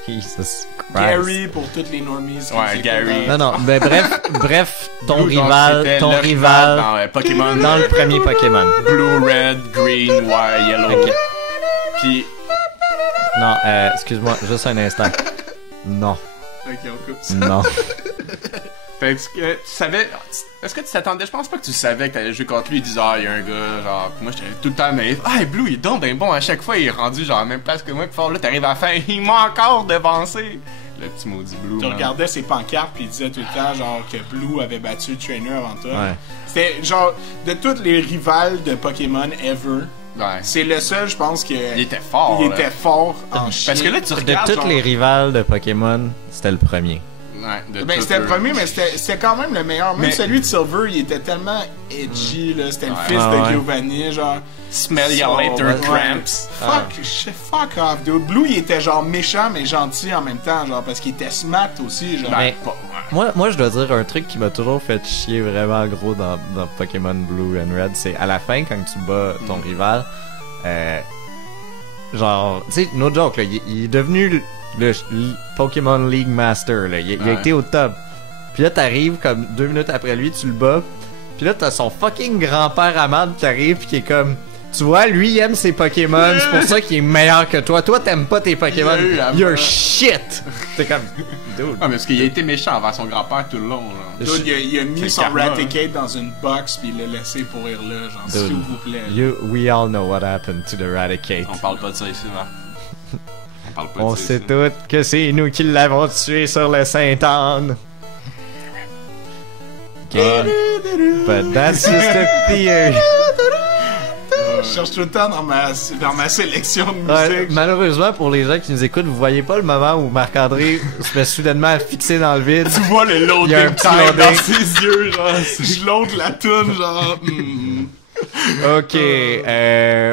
Jesus Christ. Gary pour toutes les normies. qui Ouais, s'écoutent Gary. dans- Non, non, ben bref, ton Blue, donc, rival, c'était ton le rival dans Pokémon. dans le premier Pokémon. Blue, red, green, white, yellow. Ok. Puis, Non, excuse-moi, juste un instant. Non, Ok, on coupe ça. non. fait que tu savais. Est-ce que tu t'attendais? Je pense pas que tu savais que t'allais jouer contre lui. Il disait, ah, il y a un gars, genre. Puis moi, j'étais tout le temps naïf. Ah, Blue, il est donc ben bon à chaque fois. Il est rendu, genre, à la même place que moi. Puis fort, là, t'arrives à la fin. Il m'a encore devancé. Le petit maudit Blue. Tu man. regardais ses pancartes puis il disait tout le temps genre que Blue avait battu le trainer avant toi. Ouais. C'était genre de tous les rivales de Pokémon ever, Ouais. c'est le seul je pense que Il était fort. il là. était fort en chien. Parce que là, tu De regardes. toutes genre- les rivales de Pokémon, c'était le premier. Ouais, de Ben, toutes c'était le eux. premier, mais c'était quand même le meilleur. Même Mais- celui de Silver, il était tellement edgy, là. C'était le fils Ah, de ouais. Giovanni, genre. Smell ya So, later, ouais. cramps. Fuck off, dude. Blue, il était genre méchant, mais gentil en même temps, genre, parce qu'il était smart aussi, genre. Mais- Ben, ouais. Moi, je dois dire un truc qui m'a toujours fait chier vraiment gros dans Pokémon Blue and Red, c'est à la fin, quand tu bats ton rival, genre, tu sais, no joke, là, il est devenu le Pokémon League Master, là. Il a Ouais. été au top. Puis là, t'arrives comme 2 minutes après lui, tu le bats. Puis là, t'as son fucking grand-père Amad qui arrive pis qui est comme... Tu vois, lui, il aime ses Pokémon, c'est pour ça qu'il est meilleur que toi. Toi, t'aimes pas tes Pokémon. Il a eu You're Amad. shit! T'es comme... Dude. Ah, mais parce qu'il a été méchant envers son grand-père tout le long, là. Dude, il a mis C'est son karma, Raticate dans une box, puis il l'a laissé pourrir là, genre, Dude. s'il vous plaît. We all know what happened to the Raticate. On parle pas de ça ici, Marc. On parle pas On de ça sait ici. tous que c'est nous qui l'avons tué sur le Saint-Anne. But that's just a theory. Je cherche tout le temps dans ma sélection de Ouais, musique. malheureusement, pour les gens qui nous écoutent, vous voyez pas le moment où Marc-André se met soudainement fixé dans le vide. Tu vois le Il y a un loading petit time loading. dans ses yeux, genre. Je load la toune, genre. Ok,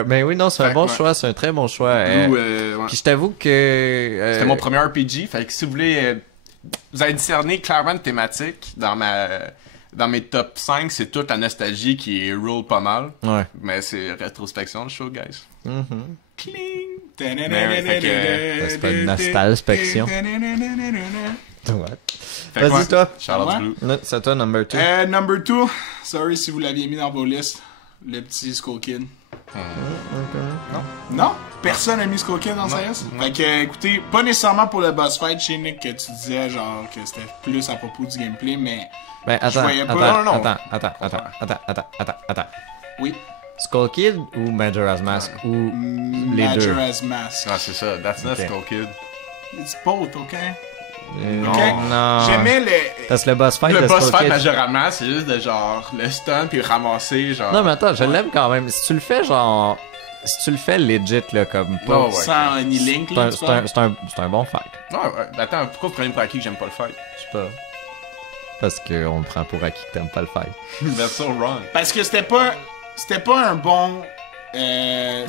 ben oui, non, c'est un Fait bon que, ouais. choix, c'est un très bon choix. Blue, ouais. Puis je t'avoue que... C'était mon premier RPG, fait que si vous voulez, vous allez discerner clairement une thématique dans mes top 5, c'est toute la nostalgie qui roule pas mal. Ouais. Mais c'est rétrospection le show, guys. Cling. C'est pas une nostalspection. What? Fait que, Vas-y, ouais, toi. Charlotte Ouais. Blue. Non, c'est toi, number 2. Number 2, sorry si vous l'aviez mis dans vos listes. Le petit Skull Kid. Non? Personne n'a mis Skull Kid dans sa liste? Fait que, écoutez, pas nécessairement pour le boss fight chez Nick que tu disais, genre, que c'était plus à propos du gameplay, mais Ben, attends, voyais pas. attends, Non, non. attends. oui. Skull Kid ou Majora's Mask ou les deux? Majora's Mask. Ah, c'est ça. That's not Ok. Skull Kid. It's both, ok? Non, Ok? non. J'aimais le... Parce que le boss fight Le de boss Skull fight Kid... majoralement, c'est juste de genre le stun puis ramasser, genre. Non, mais attends, je l'aime quand même. Si tu le fais, genre... Si tu le fais legit, là, comme pas... Oh, ouais. Sans any link, C'est là, un, tu c'est parles? c'est un bon fight. Ouais, ouais. Attends, pourquoi vous prenez pour acquis que j'aime pas le fight? Je sais pas. Parce qu'on le prend pour acquis que t'aimes pas le fight. That's so wrong. Parce que c'était pas un bon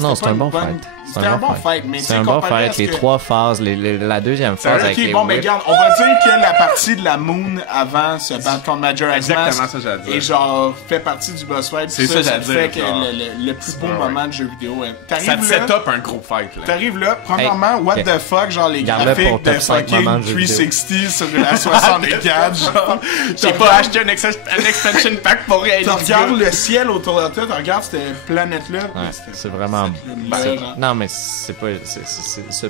Non, c'est un bon fight. C'était un bon fight, mais c'est un bon fight. Les 3 phases, la deuxième phase avec les bon, mais regarde, on va dire que la partie de la Moon avant se battre contre Majora's Mask. Exactement ça, j'allais dire. Et genre, fait partie du boss fight. C'est ça, j'allais dire. fait que le plus beau moment de jeu vidéo. Ça te set up un gros fight, là. T'arrives là, premièrement, what the fuck, genre les graphiques de fucking 360 sur la 64, genre. J'ai pas acheté un expansion pack pour rien. Tu regardes le ciel autour de toi, tu regardes cette planète-là. C'est vraiment... Non, mais c'est pas... ce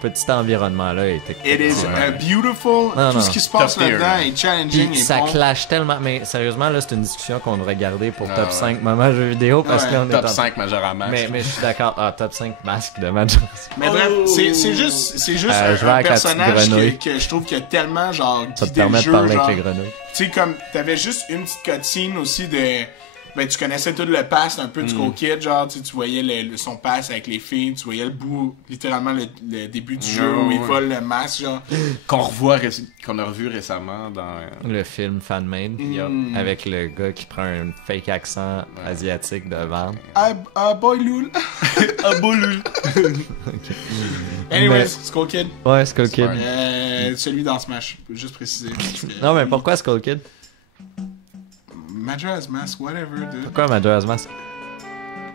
petit environnement-là était... It is beautiful. Tout ce qui se passe là-dedans est challenging. Ça clash tellement... Mais sérieusement, là, c'est une discussion qu'on devrait garder pour top 5 moments jeux vidéo. Parce que là, on est top 5 Majora's Mask. Mais je suis d'accord. Top 5 masques de Majora's Mask. Mais bref, c'est juste un personnage que je trouve qu'il a tellement, genre, ça te permet de parler avec les grenouilles. Tu sais, comme, t'avais juste une petite cutscene aussi de... Ben, tu connaissais tout le pass un peu du Go-Kid, genre, tu voyais son pass avec les filles, tu voyais le bout, littéralement le début du jeu où il vole le masque, genre. Qu'on a revu récemment dans... Le film Fan-Made, avec le gars qui prend un fake accent asiatique de vente. Boy Lul. Boy Lul. Anyways, Skull Kid. Ouais, Skull Kid. Celui dans Smash, juste préciser. Non, mais pourquoi Skull Kid? Majora's Mask, whatever, dude. Pourquoi Majora's Mask?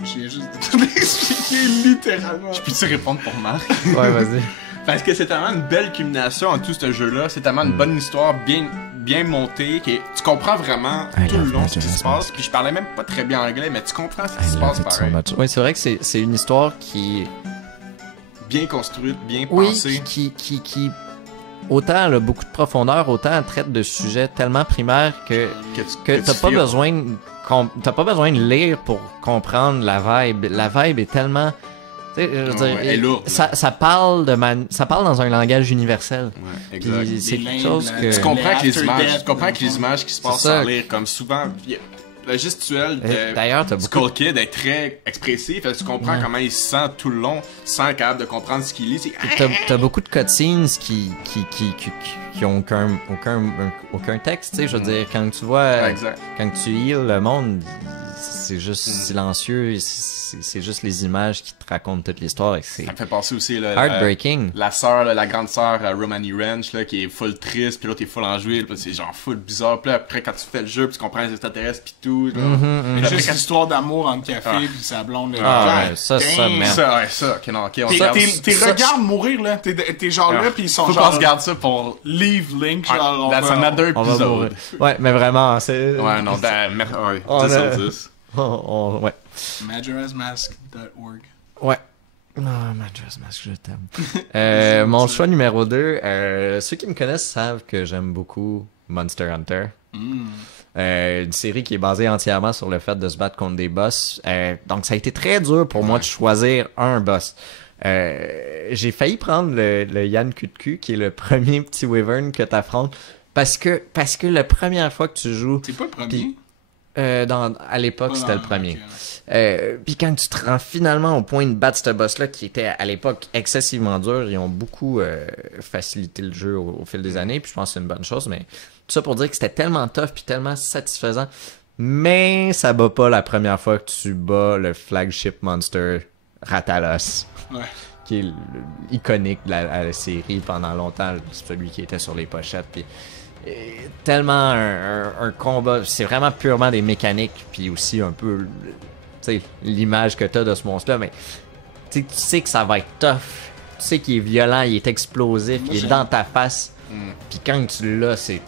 J'ai juste expliqué littéralement. Je peux-tu répondre pour Marc? Ouais, vas-y. Parce que c'est tellement une belle culmination en tout ce jeu-là. C'est tellement une bonne histoire, bien montée, que tu comprends vraiment tout le long ce qui se passe. Puis je parlais même pas très bien anglais, mais tu comprends ce qui se passe pareil. Oui, c'est vrai que c'est une histoire qui... Bien construite, bien pensée. Oui, qui autant elle a beaucoup de profondeur, autant elle traite de sujets tellement primaires que t'as pas besoin de lire pour comprendre la vibe. La vibe est tellement... Tu sais, je veux dire, elle est lourde. Ça parle dans un langage universel. Ouais, exact. C'est quelque chose que... Tu comprends que les images qui se passent sans lire, comme souvent... Le gestuel de Skull Kid est très expressif. Tu comprends comment il se sent tout le long sans être capable de comprendre ce qu'il lit. T'as beaucoup de cutscenes qui ont aucun texte. Je veux dire, quand tu vois, quand tu heals le monde, c'est juste silencieux. C'est juste les images qui te racontent toute l'histoire. Ça me fait penser aussi heartbreaking. La grande sœur Romani Wrench là, qui est full triste, puis l'autre est full en jouille, c'est genre full bizarre. Puis après quand tu fais le jeu, puis tu comprends les extraterrestres puis tout. Mais juste l'histoire d'amour entre Café puis sa blonde. Merde. Ça, Tes regardes mourir là, t'es genre là puis ils sont genre. Faut qu'on se garde ça pour leave Link. Genre that's another episode. Ouais, mais vraiment, c'est. Ouais, non, 10 sur 10. Ouais. Majora'sMask.org. Ouais. Non, Majora's Mask, je t'aime. Mon choix numéro 2, ceux qui me connaissent savent que j'aime beaucoup Monster Hunter. Une série qui est basée entièrement sur le fait de se battre contre des boss. Donc ça a été très dur pour moi de choisir un boss. J'ai failli prendre le Yann Kutku, qui est le premier petit Wyvern que t'affrontes. Parce que la première fois que tu joues... C'est pas le premier? À l'époque, c'était le premier. Puis quand tu te rends finalement au point de battre ce boss-là, qui était à l'époque excessivement dur, ils ont beaucoup facilité le jeu au fil des années, puis je pense que c'est une bonne chose, mais tout ça pour dire que c'était tellement tough puis tellement satisfaisant, mais ça bat pas la première fois que tu bats le flagship monster Ratalos. Ouais. Qui est iconique de la série pendant longtemps, celui qui était sur les pochettes, puis tellement un combat, c'est vraiment purement des mécaniques, puis aussi un peu l'image que t'as de ce monstre-là, mais tu sais que ça va être tough, tu sais qu'il est violent, il est explosif, il est dans ta face, puis quand tu l'as, c'est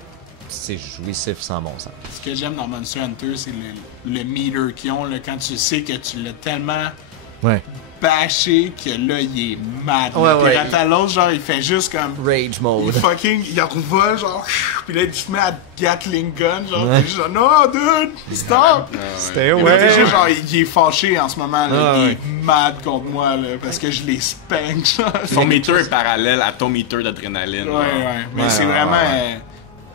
jouissif sans bon sens. Ce que j'aime dans Monster Hunter, c'est le meter qu'ils ont, là, quand tu sais que tu l'as tellement bâché que là, il est mad. Puis Ratalos, genre, il fait juste comme... Rage mode. Il revole, genre... Puis là, il se met à Gatling gun, genre... T'es juste genre, non, dude! Stop! Stay away! T'es juste genre, il est fâché en ce moment, là. Il est mad contre moi, là, parce que je les spank, genre. Son meter est parallèle à ton meter d'adrénaline. Mais c'est vraiment...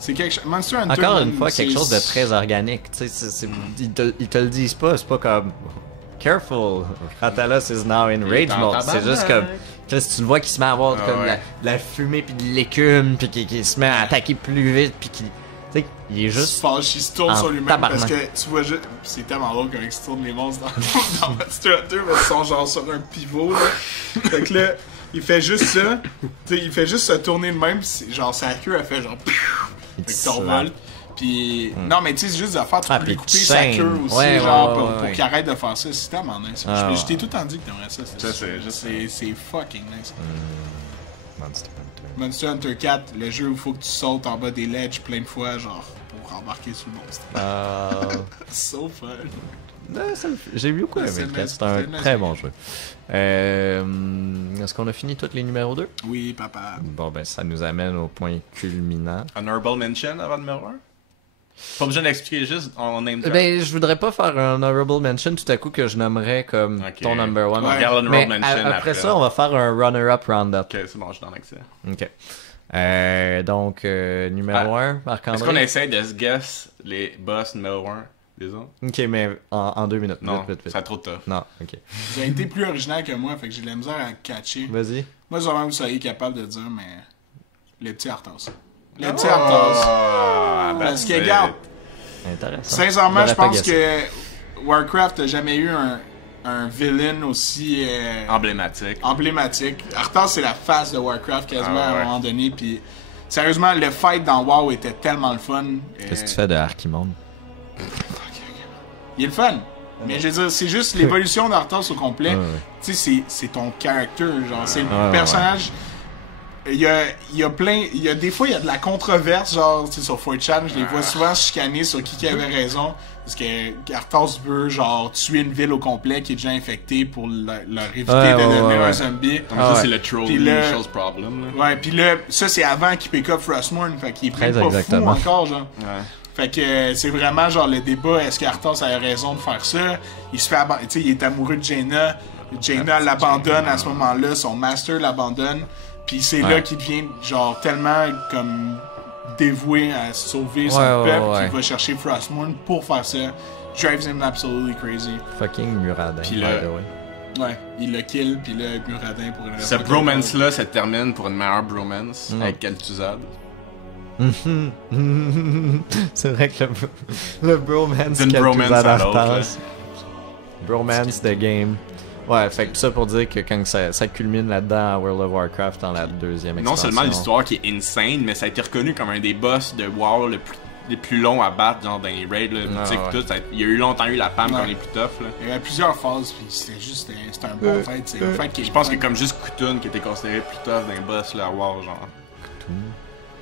C'est quelque chose... Monster Hunter... Encore une fois, quelque chose de très organique. Tu sais, ils te le disent pas, c'est pas comme... Careful, Ratalos is now in rage mode. C'est juste comme, si tu le vois qui se met à avoir comme la fumée puis de l'écume, puis qui se met à attaquer plus vite, puis Tu sais, il est juste. Il se tourne en sur lui-même tabarnak. parce que tu vois juste. C'est tellement drôle quand il se tourne les monstres dans Monster Hunter, mais ils sont genre sur un pivot, là. Fait que là, il fait juste ça. Tu sais, il fait juste se tourner de même, pis genre sa queue, elle fait genre. Fait que t'envoles. Puis. Non, mais tu sais, c'est juste de faire, tu peux lui couper sa queue aussi, genre, pour qu'il arrête de faire ça. C'est tellement nice. Je t'ai tout le temps dit que t'aimerais ça. C'est fucking nice. Monster Hunter 4, le jeu où il faut que tu sautes en bas des ledges plein de fois, genre, pour embarquer sur le monstre. So fun. J'ai beaucoup aimé le 4, c'est un très bon jeu. Est-ce qu'on a fini tous les numéros 2? Oui, papa. Bon, ben, ça nous amène au point culminant. Honorable mention avant le numéro 1? Pas besoin d'expliquer, juste on name drop. Ben, je voudrais pas faire un honorable mention tout à coup que je nommerais comme ton number one. Ouais. Regarde Mais mention après ça, on va faire un runner-up round-up. Ok, c'est bon, je suis dans l'accès. Ok. Donc, numéro 1, Marc-André. Est-ce qu'on essaie de se guess les boss numéro 1 des autres? Ok, mais en 2 minutes. Non, vite. c'est trop tough. Non, ok. Vous avez été plus original que moi, fait que j'ai de la misère à catcher. Vas-y. Moi, je que vous soyez capable de dire, mais. Le petit Arthas. Le petit Arthas. Parce que, regarde. Intéressant. Sincèrement, je pense que Warcraft n'a jamais eu un villain aussi emblématique. Arthas, c'est la face de Warcraft quasiment à un moment donné. Puis, sérieusement, le fight dans WoW était tellement le fun. Qu'est-ce que tu fais de Archimonde? Il est le fun. Mais je veux dire, c'est juste l'évolution d'Arthas au complet. Tu sais, c'est ton caractère. Genre, c'est le personnage. Il y a plein. Des fois, il y a de la controverse, genre, tu sais, sur 4chan, je les vois souvent chicaner sur qui avait raison. Parce que Arthas veut, genre, tuer une ville au complet qui est déjà infectée pour leur éviter de devenir un zombie. Ça, c'est le troll chose problem. Là. Ouais, pis là, ça, c'est avant qu'il pick up Frostmourne. Fait qu'il est même pas fou encore, genre. Ouais. Fait que c'est vraiment, genre, le débat, est-ce qu'Arthas a raison de faire ça? Il se fait tu sais, il est amoureux de Jaina. Jaina l'abandonne à ce moment-là, son master l'abandonne. Puis c'est là qu'il devient genre tellement comme dévoué à sauver son peuple qu'il va chercher Frostmourne pour faire ça. Drives him absolutely crazy. Fucking Muradin. Puis là, ouais, il le kill, puis là, Muradin pour le reste. Ce bromance-là, ça termine pour une meilleure bromance avec Kel'Thuzad. C'est vrai que le bromance Kel'Thuzad Arthas. Bromance the game. Ouais, fait que tout ça pour dire que quand ça culmine là-dedans à World of Warcraft dans la deuxième expansion. Non seulement l'histoire qui est insane, mais ça a été reconnu comme un des boss de WoW les plus longs à battre, genre dans les raids, là, tout. Il y a eu longtemps la PAM comme les plus toughs. Là. Il y avait plusieurs phases, puis c'était un bon fight. C'est un fight qui je pense que comme juste Kutun qui était considéré plus tough d'un boss là, à WoW, genre.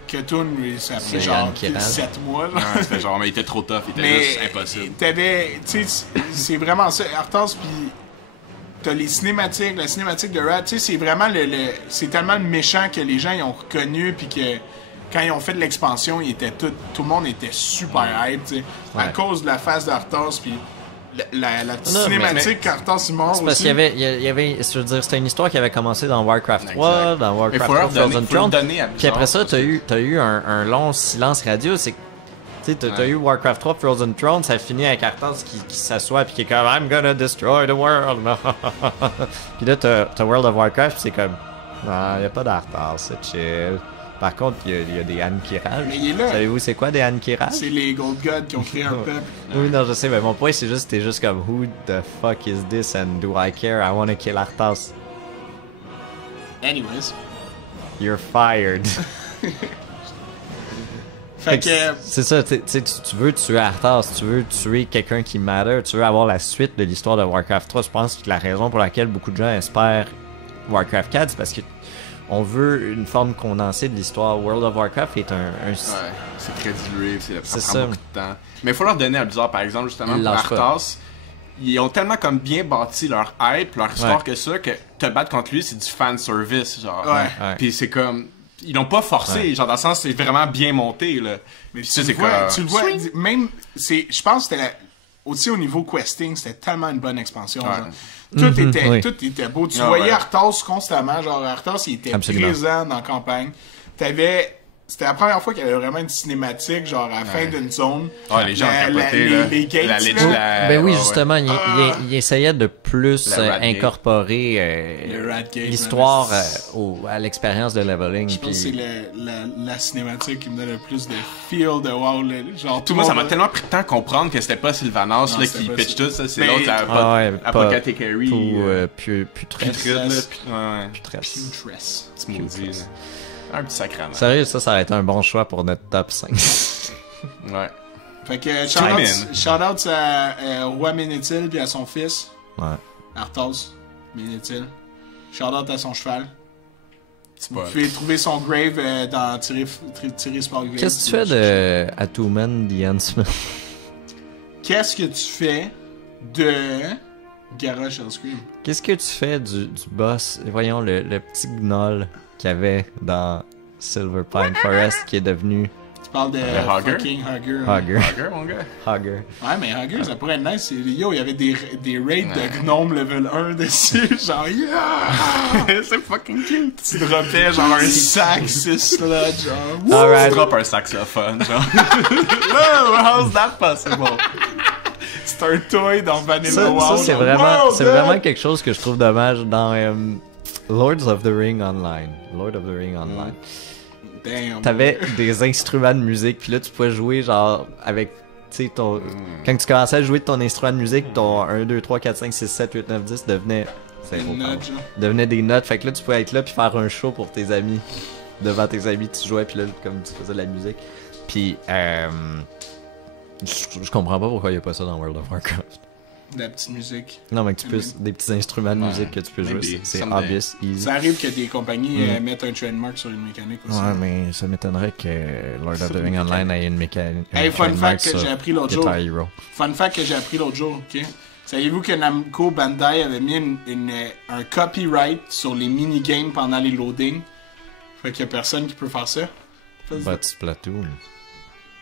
Kutun, ça a pris genre 7 mois. Là. Ouais, c'était genre, mais il était trop tough, il était juste impossible. T'avais, tu sais, c'est vraiment ça. Arthas, puis t'as les cinématiques, la cinématique de Rad, tu sais, c'est vraiment c'est tellement le méchant que les gens ils ont reconnu, puis que quand ils ont fait de l'expansion, il était tout le monde était super hype, tu sais, à cause de la face d'Arthas, puis la petite cinématique quand Arthas est mort aussi. Parce qu'il y avait, je veux dire, c'était une histoire qui avait commencé dans Warcraft 3, dans Warcraft 3 Frozen Throne, puis après ça, t'as eu un long silence radio, c'est tu sais, t'as eu Warcraft 3 Frozen Throne, ça finit avec Arthas qui s'assoit pis qui est comme I'm gonna destroy the world. Pis là, t'as World of Warcraft pis c'est comme non, y'a pas d'Arthas, c'est chill. Par contre, il y a des Ank'Qiraj. Mais il est là. Savez-vous c'est quoi des Ank'Qiraj? C'est les Gold Gods qui ont créé un peuple. Oui, non, je sais, mais mon point c'est juste, t'es juste comme who the fuck is this and do I care? I wanna kill Arthas. Anyways. You're fired. Fait que c'est ça, tu veux tuer Arthas, tu veux tuer quelqu'un qui matter, tu veux avoir la suite de l'histoire de Warcraft 3. Je pense que la raison pour laquelle beaucoup de gens espèrent Warcraft 4, c'est parce que on veut une forme condensée de l'histoire. World of Warcraft est un... Ouais, c'est très dilué, ça prend beaucoup de temps. Mais il faut leur donner à Blizzard, par exemple, justement, pour Arthas. Ils ont tellement comme bien bâti leur hype, leur histoire que ça, que te battre contre lui, c'est du fan service, genre. Puis c'est comme... Ils l'ont pas forcé, genre dans le sens c'est vraiment bien monté là. Mais tu le vois, même je pense que c'était aussi au niveau questing, c'était tellement une bonne expansion. Genre. Tout était beau. Tu voyais Arthas constamment, genre Arthas il était présent dans la campagne. T'avais C'était la première fois qu'il y avait vraiment une cinématique, genre à la fin d'une zone. Ah, les gens ont capoté, là. Les gates, Ben oui, justement, il essayait de plus incorporer l'histoire à l'expérience de leveling. Je pense que c'est la cinématique qui me donne le plus de feel de wow. Genre, tout moi, ça m'a tellement pris de temps à comprendre que c'était pas Sylvanas là, qui pitch tout ça, c'est l'autre, Apocalyptic Harry. Putress. Smoothie. Un petit sacrament. Sérieux, ça aurait été un bon choix pour notre top 5. Ouais. Fait que shout-out à Roi Ménétil puis à son fils. Ouais. Arthos Ménétil. Shout-out à son cheval. Vous pouvez trouver son grave dans Thierry Sport Grave. Qu'est-ce que tu fais de Atuman the Huntsman? Qu'est-ce que tu fais de Garrosh Hellscream? Qu'est-ce que tu fais du boss? Voyons, le petit gnoll qu'il y avait dans Silver Pine Forest qui est devenu... Tu parles de fucking Hugger. Hugger, mon gars. Hugger. Ouais, mais Hugger, ça pourrait être nice. Yo, il y avait des raids de gnome level 1 dessus. Genre, yeah! C'est fucking cute. Tu droppais genre un sax, 6 là, genre. Alright. Tu droppes un saxophone, genre. Oh, how's that possible? C'est un toy dans Vanilla WoW. Ça, c'est vraiment quelque chose que je trouve dommage dans Lords of the Ring Online. Damn. T'avais des instruments de musique, puis là tu pouvais jouer genre avec, tu sais, ton... Quand tu commençais à jouer de ton instrument de musique, ton 1, 2, 3, 4, 5, 6, 7, 8, 9, 10 devenait des notes. Fait que là tu pouvais être là puis faire un show pour tes amis. Devant tes amis, tu jouais, puis là comme tu faisais de la musique. Puis je comprends pas pourquoi il y a pas ça dans World of Warcraft. De la petite musique. Non, mais que tu puisses, des petits instruments de musique que tu peux jouer, c'est obvious, easy. Ça arrive que des compagnies mettent un trademark sur une mécanique aussi. Ouais, mais ça m'étonnerait que Lord of the Rings Online ait une mécanique. Hey, fun fact que j'ai appris l'autre jour. Ok? Saviez-vous que Namco Bandai avait mis un copyright sur les minigames pendant les loadings? Fait qu'il y a personne qui peut faire ça. But Splatoon.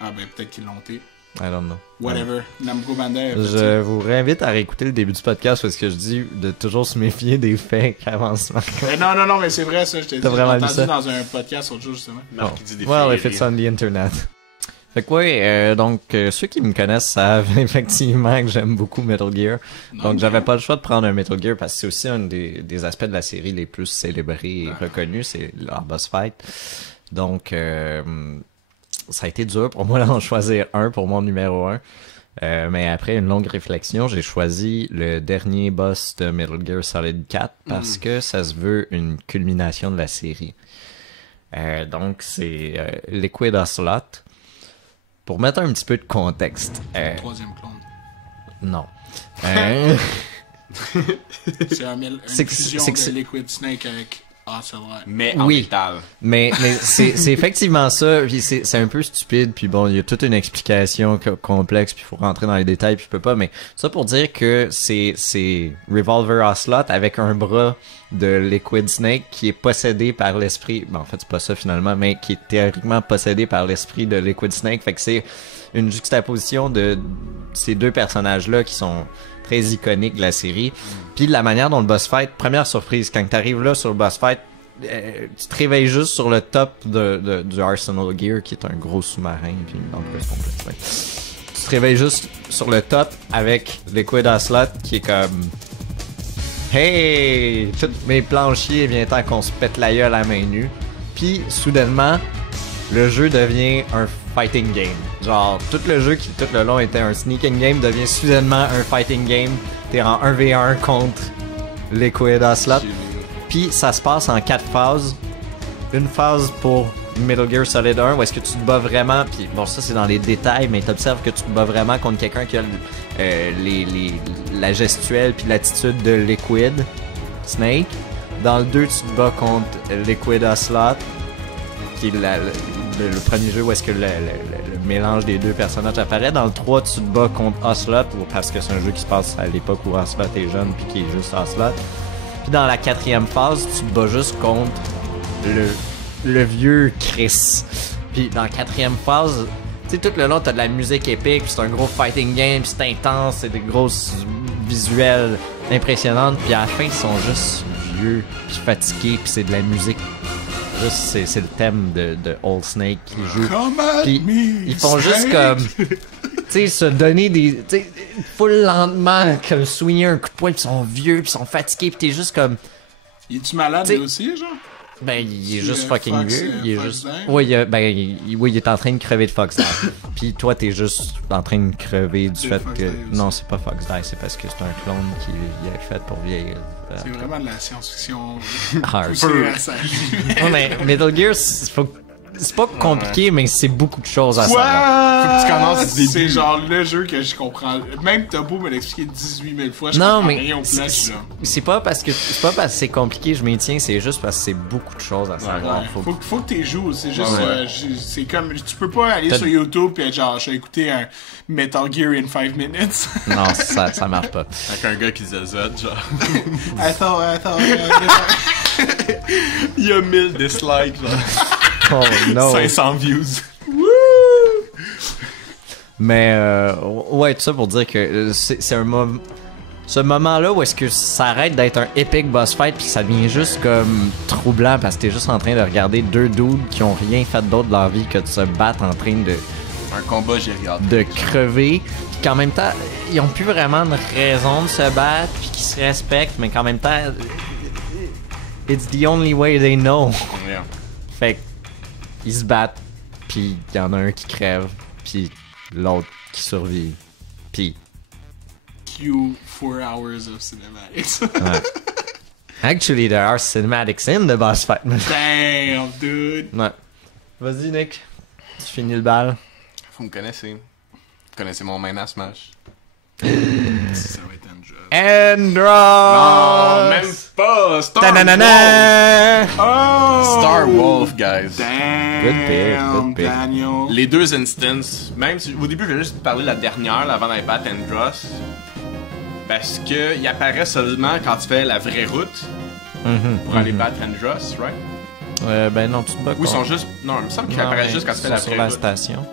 Ah ben peut-être qu'ils l'ont été. I don't know. Whatever. Namco Bandai. Je vous réinvite à réécouter le début du podcast parce que je dis de toujours se méfier des fakes avancements. Non, mais c'est vrai ça. Je t'ai entendu dans un podcast l'autre jour justement. Marc qui dit des well, if it's on the internet. Fait que ouais, donc ceux qui me connaissent savent effectivement que j'aime beaucoup Metal Gear. Donc j'avais pas le choix de prendre un Metal Gear parce que c'est aussi un des aspects de la série les plus célébrés et reconnus, c'est leur boss fight. Donc ça a été dur pour moi d'en choisir un pour mon numéro 1. Mais après une longue réflexion, j'ai choisi le dernier boss de Metal Gear Solid 4 parce que ça se veut une culmination de la série. Donc c'est Liquid Ocelot. Pour mettre un petit peu de contexte. Troisième clone. Non. C'est une fusion de Liquid Snake avec Ocelot. Mais en métal. Mais c'est effectivement ça. Puis c'est un peu stupide. Puis bon, il y a toute une explication complexe. Puis il faut rentrer dans les détails. Puis je peux pas. Mais ça pour dire que c'est Revolver Ocelot avec un bras de Liquid Snake qui est possédé par l'esprit. Bon, en fait, c'est pas ça finalement. Mais qui est théoriquement possédé par l'esprit de Liquid Snake. Fait que c'est une juxtaposition de ces deux personnages-là qui sont très iconiques de la série. Puis la manière dont le boss fight, première surprise, quand t'arrives là sur le boss fight, tu te réveilles juste sur le top du Arsenal Gear, qui est un gros sous-marin, puis une ampoule complète. Tu te réveilles juste sur le top avec Liquid Ocelot, qui est comme... Hey! Tous mes planchiers, vient temps qu'on se pète la gueule à main nue. Puis, soudainement, le jeu devient un fighting game. Genre, tout le jeu qui tout le long était un sneaking game devient soudainement un fighting game. T'es en 1v1 contre Liquid Ocelot. Puis ça se passe en 4 phases. Une phase pour Metal Gear Solid 1 où est-ce que tu te bats vraiment. Puis bon, ça c'est dans les détails, mais t'observes que tu te bats vraiment contre quelqu'un qui a la gestuelle puis l'attitude de Liquid Snake. Dans le 2, tu te bats contre Liquid Ocelot, qui est le premier jeu où est-ce que le mélange des deux personnages apparaît. Dans le 3, tu te bats contre Ocelot, parce que c'est un jeu qui se passe à l'époque où Ocelot est jeune puis qui est juste Ocelot. Puis dans la 4e phase, tu te bats juste contre le vieux Chris. Puis dans la 4e phase, tu sais, tout le long, t'as de la musique épique, puis c'est un gros fighting game, puis c'est intense, c'est des grosses visuels impressionnantes, puis à la fin, ils sont juste vieux, puis fatigués, puis c'est de la musique juste c'est le thème de Old Snake qui joue. Come at Puis, me, ils font juste Snake. comme, tu sais, se donner des, tu sais, full lentement, comme swinger un coup de poing, pis ils sont vieux, pis ils sont fatigués, pis t'es juste comme, Il est-tu malade T'sais- lui aussi, genre? ben, il est C'est, juste fucking Fox, vieux, il est Fox juste, Dime? oui, il est en train de crever de Fox Die. Puis toi, t'es juste en train de crever du De fait Fox que, Die aussi. non, c'est pas Fox Die, c'est parce que c'est un clone qui est fait pour vieillir. C'est vraiment de la science-fiction. Hard. Poussée à sa- Ouais, mais Metal Gear, c'est pas compliqué, mais c'est beaucoup de choses à savoir. Quoi? Faut que tu commences du C'est début. genre le jeu que je comprends. Même t'as beau me l'expliquer 18 000 fois, je Non, comprends mais rien au flash, là. c'est pas parce que c'est compliqué, je m'y tiens, c'est juste parce que c'est beaucoup de choses à savoir. Ouais. Faut que t'es joues, c'est juste, Ouais. c'est comme, tu peux pas aller T'as- sur YouTube pis être genre, je vais écouter un Metal Gear in 5 minutes. Non, ça marche pas. Avec un gars qui zozote, genre. I thought, Il y a 1000 dislikes, genre. Oh no. 500 views. Mais ouais, tout ça pour dire que c'est un moment. Ce moment-là où est-ce que ça arrête d'être un epic boss fight puis ça devient juste comme troublant parce que t'es juste en train de regarder deux dudes qui ont rien fait d'autre de leur vie que de se battre en train Un combat, j'ai regardé. de crever, puis qu'en même temps, ils ont plus vraiment de raison de se battre, puis qu'ils se respectent, mais qu'en même temps, it's the only way they know. Yeah. Fait que, ils se battent, puis il y en a un qui crève, puis l'autre qui survit, puis... Q 4 hours of cinematics. Ouais. Actually, there are cinematics in the boss fight. Damn, dude. Ouais. Vas-y, Nick. Tu finis le bal. Vous me connaissez. Vous connaissez mon main à Smash. Ça va être un job. Andros! Oh, même pas! Star Ta-na-na-na! Wolf! Oh! Star Wolf, guys. Damn, Good pick, good pick. Daniel. Les deux instances, même si au début je vais juste parler de la dernière, là, avant d'aller battre Andros. Parce que il apparaît seulement quand tu fais la vraie route pour aller battre Andros, right? Ben non, tu te bats Ou ils sont juste. Non, il me semble qu'ils apparaissent juste quand tu fais la sur vraie la route. station.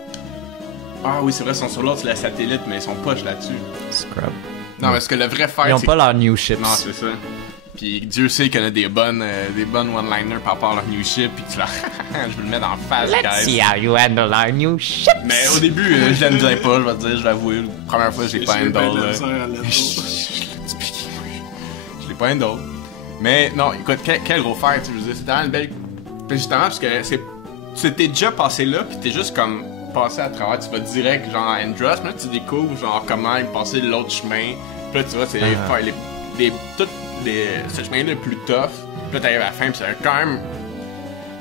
Ah oui, c'est vrai, ils sont sur l'autre, c'est la satellite, mais ils sont poches là-dessus. Scrub. Non, parce que le vrai fight, Ils ont c'est pas leur new ships. Non, c'est ça. Puis Dieu sait qu'il y en a des bonnes one-liners par rapport à leur new ship, puis tu là, je vais le mettre en face, Let's see guys. how you handle our new ships. Mais au début, je l'enjoyais pas, je vais te dire, je vais avouer. La première fois, j'ai pas J'ai bien de handle. la là. misère à l'être. Je l'ai pas handle. Mais non, écoute, quel gros fight, tu veux dire, c'est tellement une belle. Puis justement, parce que c'était déjà passé là, puis t'es juste comme passé à travers, tu vas direct genre à Andros, mais là tu découvres genre comment il passait l'autre chemin. Puis là tu vois, c'est ce chemin le plus tough. Puis là t'arrives à la fin, puis c'est quand même.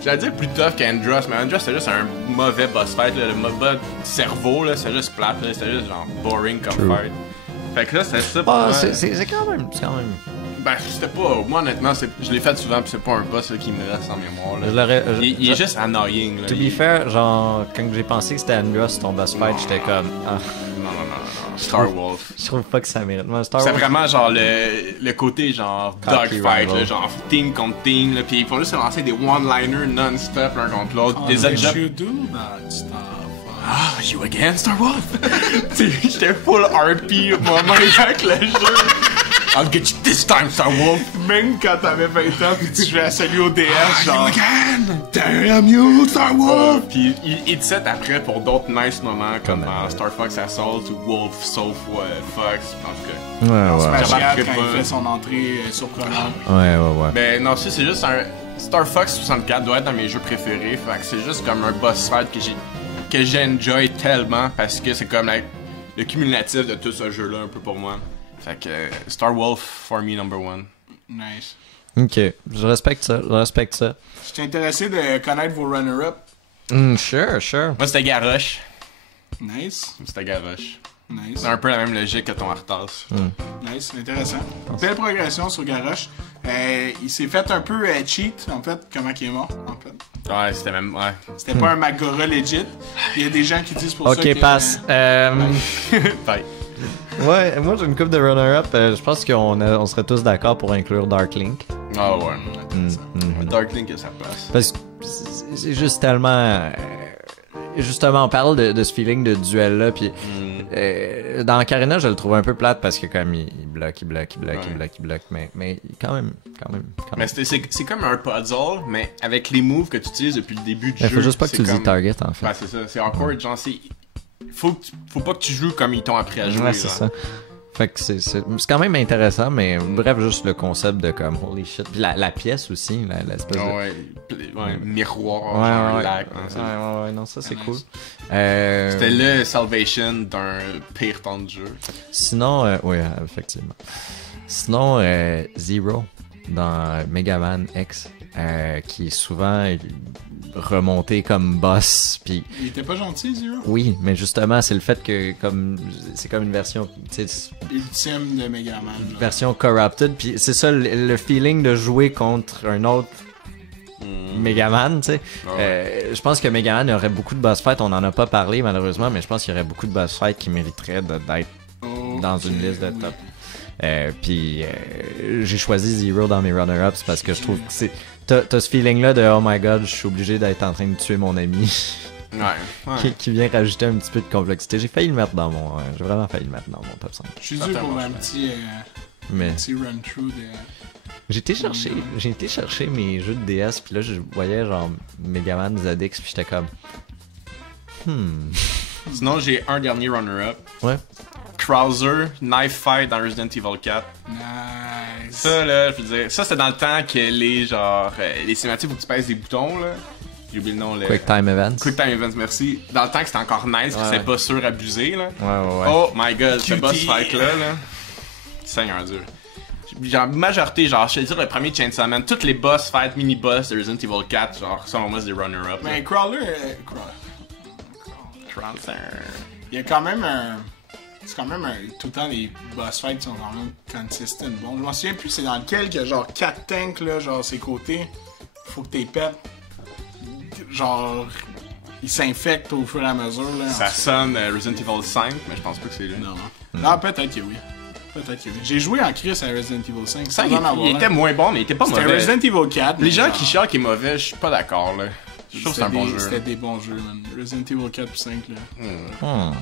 J'allais dire plus tough qu'Andros, mais Andros c'est juste un mauvais boss fight, là, le mauvais cerveau, là, c'est juste plate, là, c'était juste genre boring comme True. fight. Fait que là, c'était ça pour Ah, moi. c'est quand même. Ben, c'était pas. Moi, honnêtement, je l'ai fait souvent, pis c'est pas un boss là, qui me reste en mémoire. Là. Je l'aurais. Il est juste annoying. Là. To be fair, genre, quand j'ai pensé que c'était Andros ton boss fight, j'étais comme. Ah, Non. Star Wolf. je trouve pas que ça mérite. Moi, Star C'est Wars. vraiment genre le côté genre Cocky dogfight, rival. là, genre team contre team, là, pis ils font juste se lancer des one-liners non-stop l'un contre l'autre. Oh, des what adjectifs. you do not stop. Ah, you again, Star Wolf? Tu sais, j'étais full RP au moment avec le jeu. I'll get you this time, Star Wolf. Même quand t'avais 20 ans pis tu jouais à celui au DS, genre. again! Damn you, Star Wolf! Puis il te set après pour d'autres nice moments comme dans Star Fox Assault ou Wolf Sauf Fox, en tout cas. Ouais, Smash J'embarquerai 4 quand pas. il fait son entrée surprenante. Ouais. Mais non, si, c'est juste un. Star Fox 64 doit être dans mes jeux préférés, fait que c'est juste comme un boss fight que j'enjoy tellement parce que c'est comme le cumulatif de tout ce jeu-là un peu pour moi. Fait que Star Wolf, for me, number one. Nice. Ok, je respecte ça. Je suis intéressé de connaître vos runner-up. Sure. Moi, c'était Garrosh. Nice. C'était Garrosh. Nice. C'est un peu la même logique que ton Arthas. Nice, intéressant. Belle progression sur Garrosh. Il s'est fait un peu cheat, en fait, comment il est mort, en fait. Ouais, c'était même. Ouais. C'était pas un Magora legit. Il y a des gens qui disent pour ça que... Ok, passe. Bye. Ouais, moi j'ai une coupe de runner-up. Je pense qu'on serait tous d'accord pour inclure Dark Link. Ah ouais. Dark Link a sa place. Parce que c'est juste tellement. justement, on parle de ce feeling de duel-là, puis dans Ocarina, je le trouve un peu plate parce que comme il bloque, mais quand même. Mais c'est comme un puzzle, mais avec les moves que tu utilises depuis le début du jeu. Faut juste pas que tu dises target, en fait. Ouais, c'est ça, c'est awkward, genre, faut pas que tu joues comme ils t'ont appris à jouer. Ouais, c'est ça. Fait que c'est quand même intéressant, mais bref, juste le concept de comme holy shit. Puis la pièce aussi, l'espèce de... miroir, lac. Ouais, non, ça c'est cool. C'était le salvation d'un pire temps de jeu. Sinon, oui, effectivement. Sinon, Zero dans Mega Man X, qui est souvent remonté comme boss, puis il était pas gentil, Zero? Oui, mais justement, c'est le fait que c'est comme une version ultime de Mega Man. Version corrupted, puis c'est ça le feeling de jouer contre un autre Mega Man, tu sais. Je pense que Mega Man aurait beaucoup de boss fights, on en a pas parlé malheureusement, mais je pense qu'il y aurait beaucoup de boss fights qui mériteraient d'être dans une liste de top. Puis j'ai choisi Zero dans mes runner-ups parce que je trouve que t'as ce feeling là de oh my god, je suis obligé d'être en train de tuer mon ami. Qui vient rajouter un petit peu de complexité. J'ai failli le mettre dans mon j'ai vraiment failli le mettre dans mon top 5. Je suis dû pour un petit run through de j'ai été chercher mes jeux de DS, puis là je voyais genre Mega Man ZX, puis j'étais comme Sinon j'ai un dernier runner-up. Ouais. Krauser, Knife Fight dans Resident Evil 4. Nice. Ça, là, je veux dire, ça, c'était dans le temps que les cinématiques, faut que tu pèses des boutons, là. J'ai oublié le nom, là. Quick Time Events. Quick Time Events, merci. Dans le temps que c'était encore nice, que c'était pas surabusé, là. Ouais. Oh my god, ce boss fight-là, là. Seigneur Dieu. Genre, majorité, genre, je vais dire le premier Chainsaw Man, toutes les boss fights, mini-boss de Resident Evil 4, genre, selon moi, c'est des runner-up. Mais Crawler. Il y a quand même c'est quand même tout le temps les boss fights sont quand même consistent. Bon, je m'en souviens plus c'est dans lequel que genre 4 tanks là, genre ses côtés, faut que t'es pètes. Genre ils s'infectent au fur et à mesure là. Ça sonne Resident Evil 5, mais je pense pas que c'est lui. Non, peut-être que oui. J'ai joué en crise à Resident Evil 5. Ça, il était moins bon, mais il était pas mauvais. C'était Resident Evil 4. Les gens qui chialent qu'il est mauvais, je suis pas d'accord là. Je trouve que c'est un bon jeu. C'était des bons jeux, man. Resident Evil 4 et 5, là.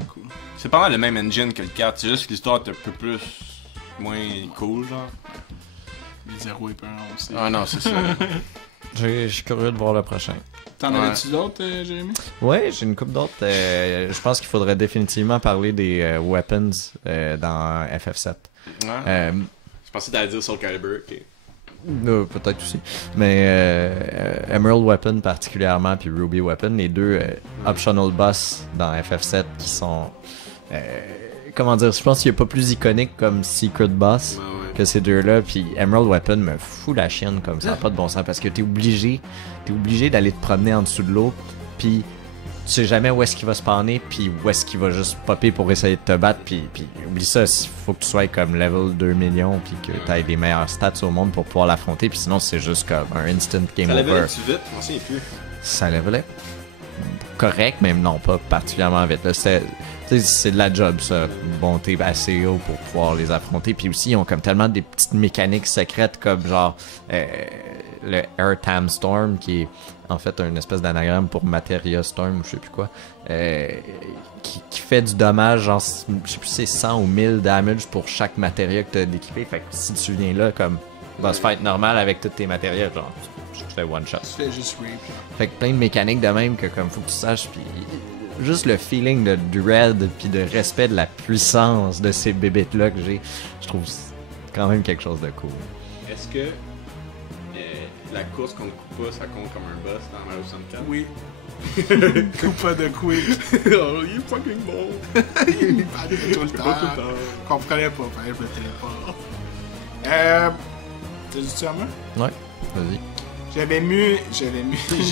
Cool. C'est pas mal le même engine que le 4, c'est juste que l'histoire est un peu plus... moins cool, genre. Les héros épeurants aussi. Ah non, c'est ça. Je suis curieux de voir le prochain. T'en avais-tu d'autres, Jérémy? Ouais, j'ai une couple d'autres. Je pense qu'il faudrait définitivement parler des weapons dans FF7. Je pensais que t'allais dire Soul Calibur, ok. Peut-être aussi. Mais Emerald Weapon particulièrement, puis Ruby Weapon, les deux optional boss dans FF7 qui sont... comment dire, je pense qu'il n'y a pas plus iconique comme Secret Boss que ces deux-là. Puis Emerald Weapon me fout la chienne comme ça, pas de bon sens, parce que t'es obligé d'aller te promener en dessous de l'eau, puis tu sais jamais où est-ce qu'il va spawner, puis où est-ce qu'il va juste popper pour essayer de te battre, puis oublie ça, il faut que tu sois comme level 2 millions, puis que tu aies les meilleurs stats au monde pour pouvoir l'affronter, puis sinon c'est juste comme un instant game over. Ça levelait-tu vite? Moi aussi, plus. Ça levelait correct, mais non, pas particulièrement vite. Là, c'est de la job, ça, monter assez haut pour pouvoir les affronter, puis aussi ils ont comme tellement des petites mécaniques secrètes comme genre le Air Tam Storm qui est en fait une espèce d'anagramme pour Materia Storm ou je sais plus quoi, qui fait du dommage, genre je sais plus si c'est 100 ou 1000 damage pour chaque Materia que tu as d'équipé. Fait que si tu viens là comme boss fight normal avec toutes tes matériels, genre tu fais one shot. Tu fais juste rape. Fait que plein de mécaniques de même que comme faut que tu saches, puis juste le feeling de dread puis de respect de la puissance de ces bébites là que j'ai, je trouve quand même quelque chose de cool. Est-ce que la course contre Koopa, ça compte comme un boss dans Mario 64? Oui. Koopa de Quick. Oh, il est fucking bon. Il parlait tout le temps. Je comprenais pas, je me téléporte. T'as dit-tu à moi? Ouais, vas-y. J'avais mis...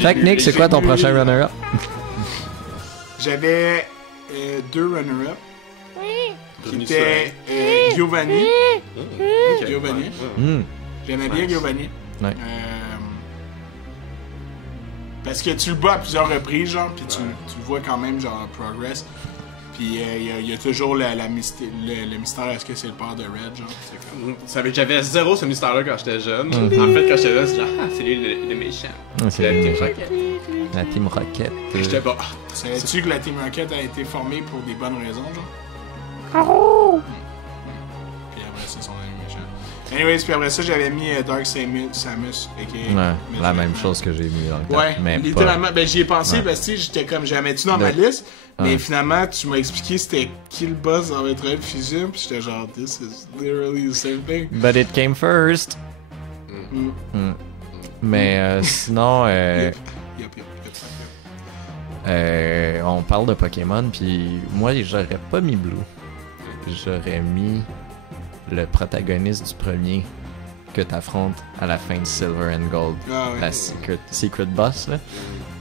Technique, c'est quoi ton prochain runner-up? J'avais 2 runner-up. Qui étaient Giovanni. Giovanni. J'aimais bien Giovanni. Ouais. Parce que tu le bats à plusieurs reprises, genre, puis tu le vois quand même, genre, progress. Puis il y a toujours le mystère, est-ce que c'est le père de Red, genre? J'avais zéro ce mystère-là quand j'étais jeune. En fait, quand j'étais là, c'est genre, c'est lui le méchant. C'est la Team Rocket. La Team Rocket. J'étais pas. Savais-tu que la Team Rocket a été formée pour des bonnes raisons, genre? Puis après ça, son ami méchant. Anyways, puis après ça, j'avais mis Dark Samus, Ouais, la même chose que j'ai mis dans le ouais, mais littéralement. Pas... Ben, j'y ai pensé parce que j'étais comme, j'avais-tu dans ma liste? Mais finalement, tu m'as expliqué c'était qui le boss dans Metroid Fusion, puis j'étais genre, this is literally the same thing. But it came first. Mais sinon, on parle de Pokémon, puis moi, j'aurais pas mis Blue. J'aurais mis le protagoniste du premier que t'affrontes à la fin de Silver and Gold. Ah, ouais, la secret boss, là.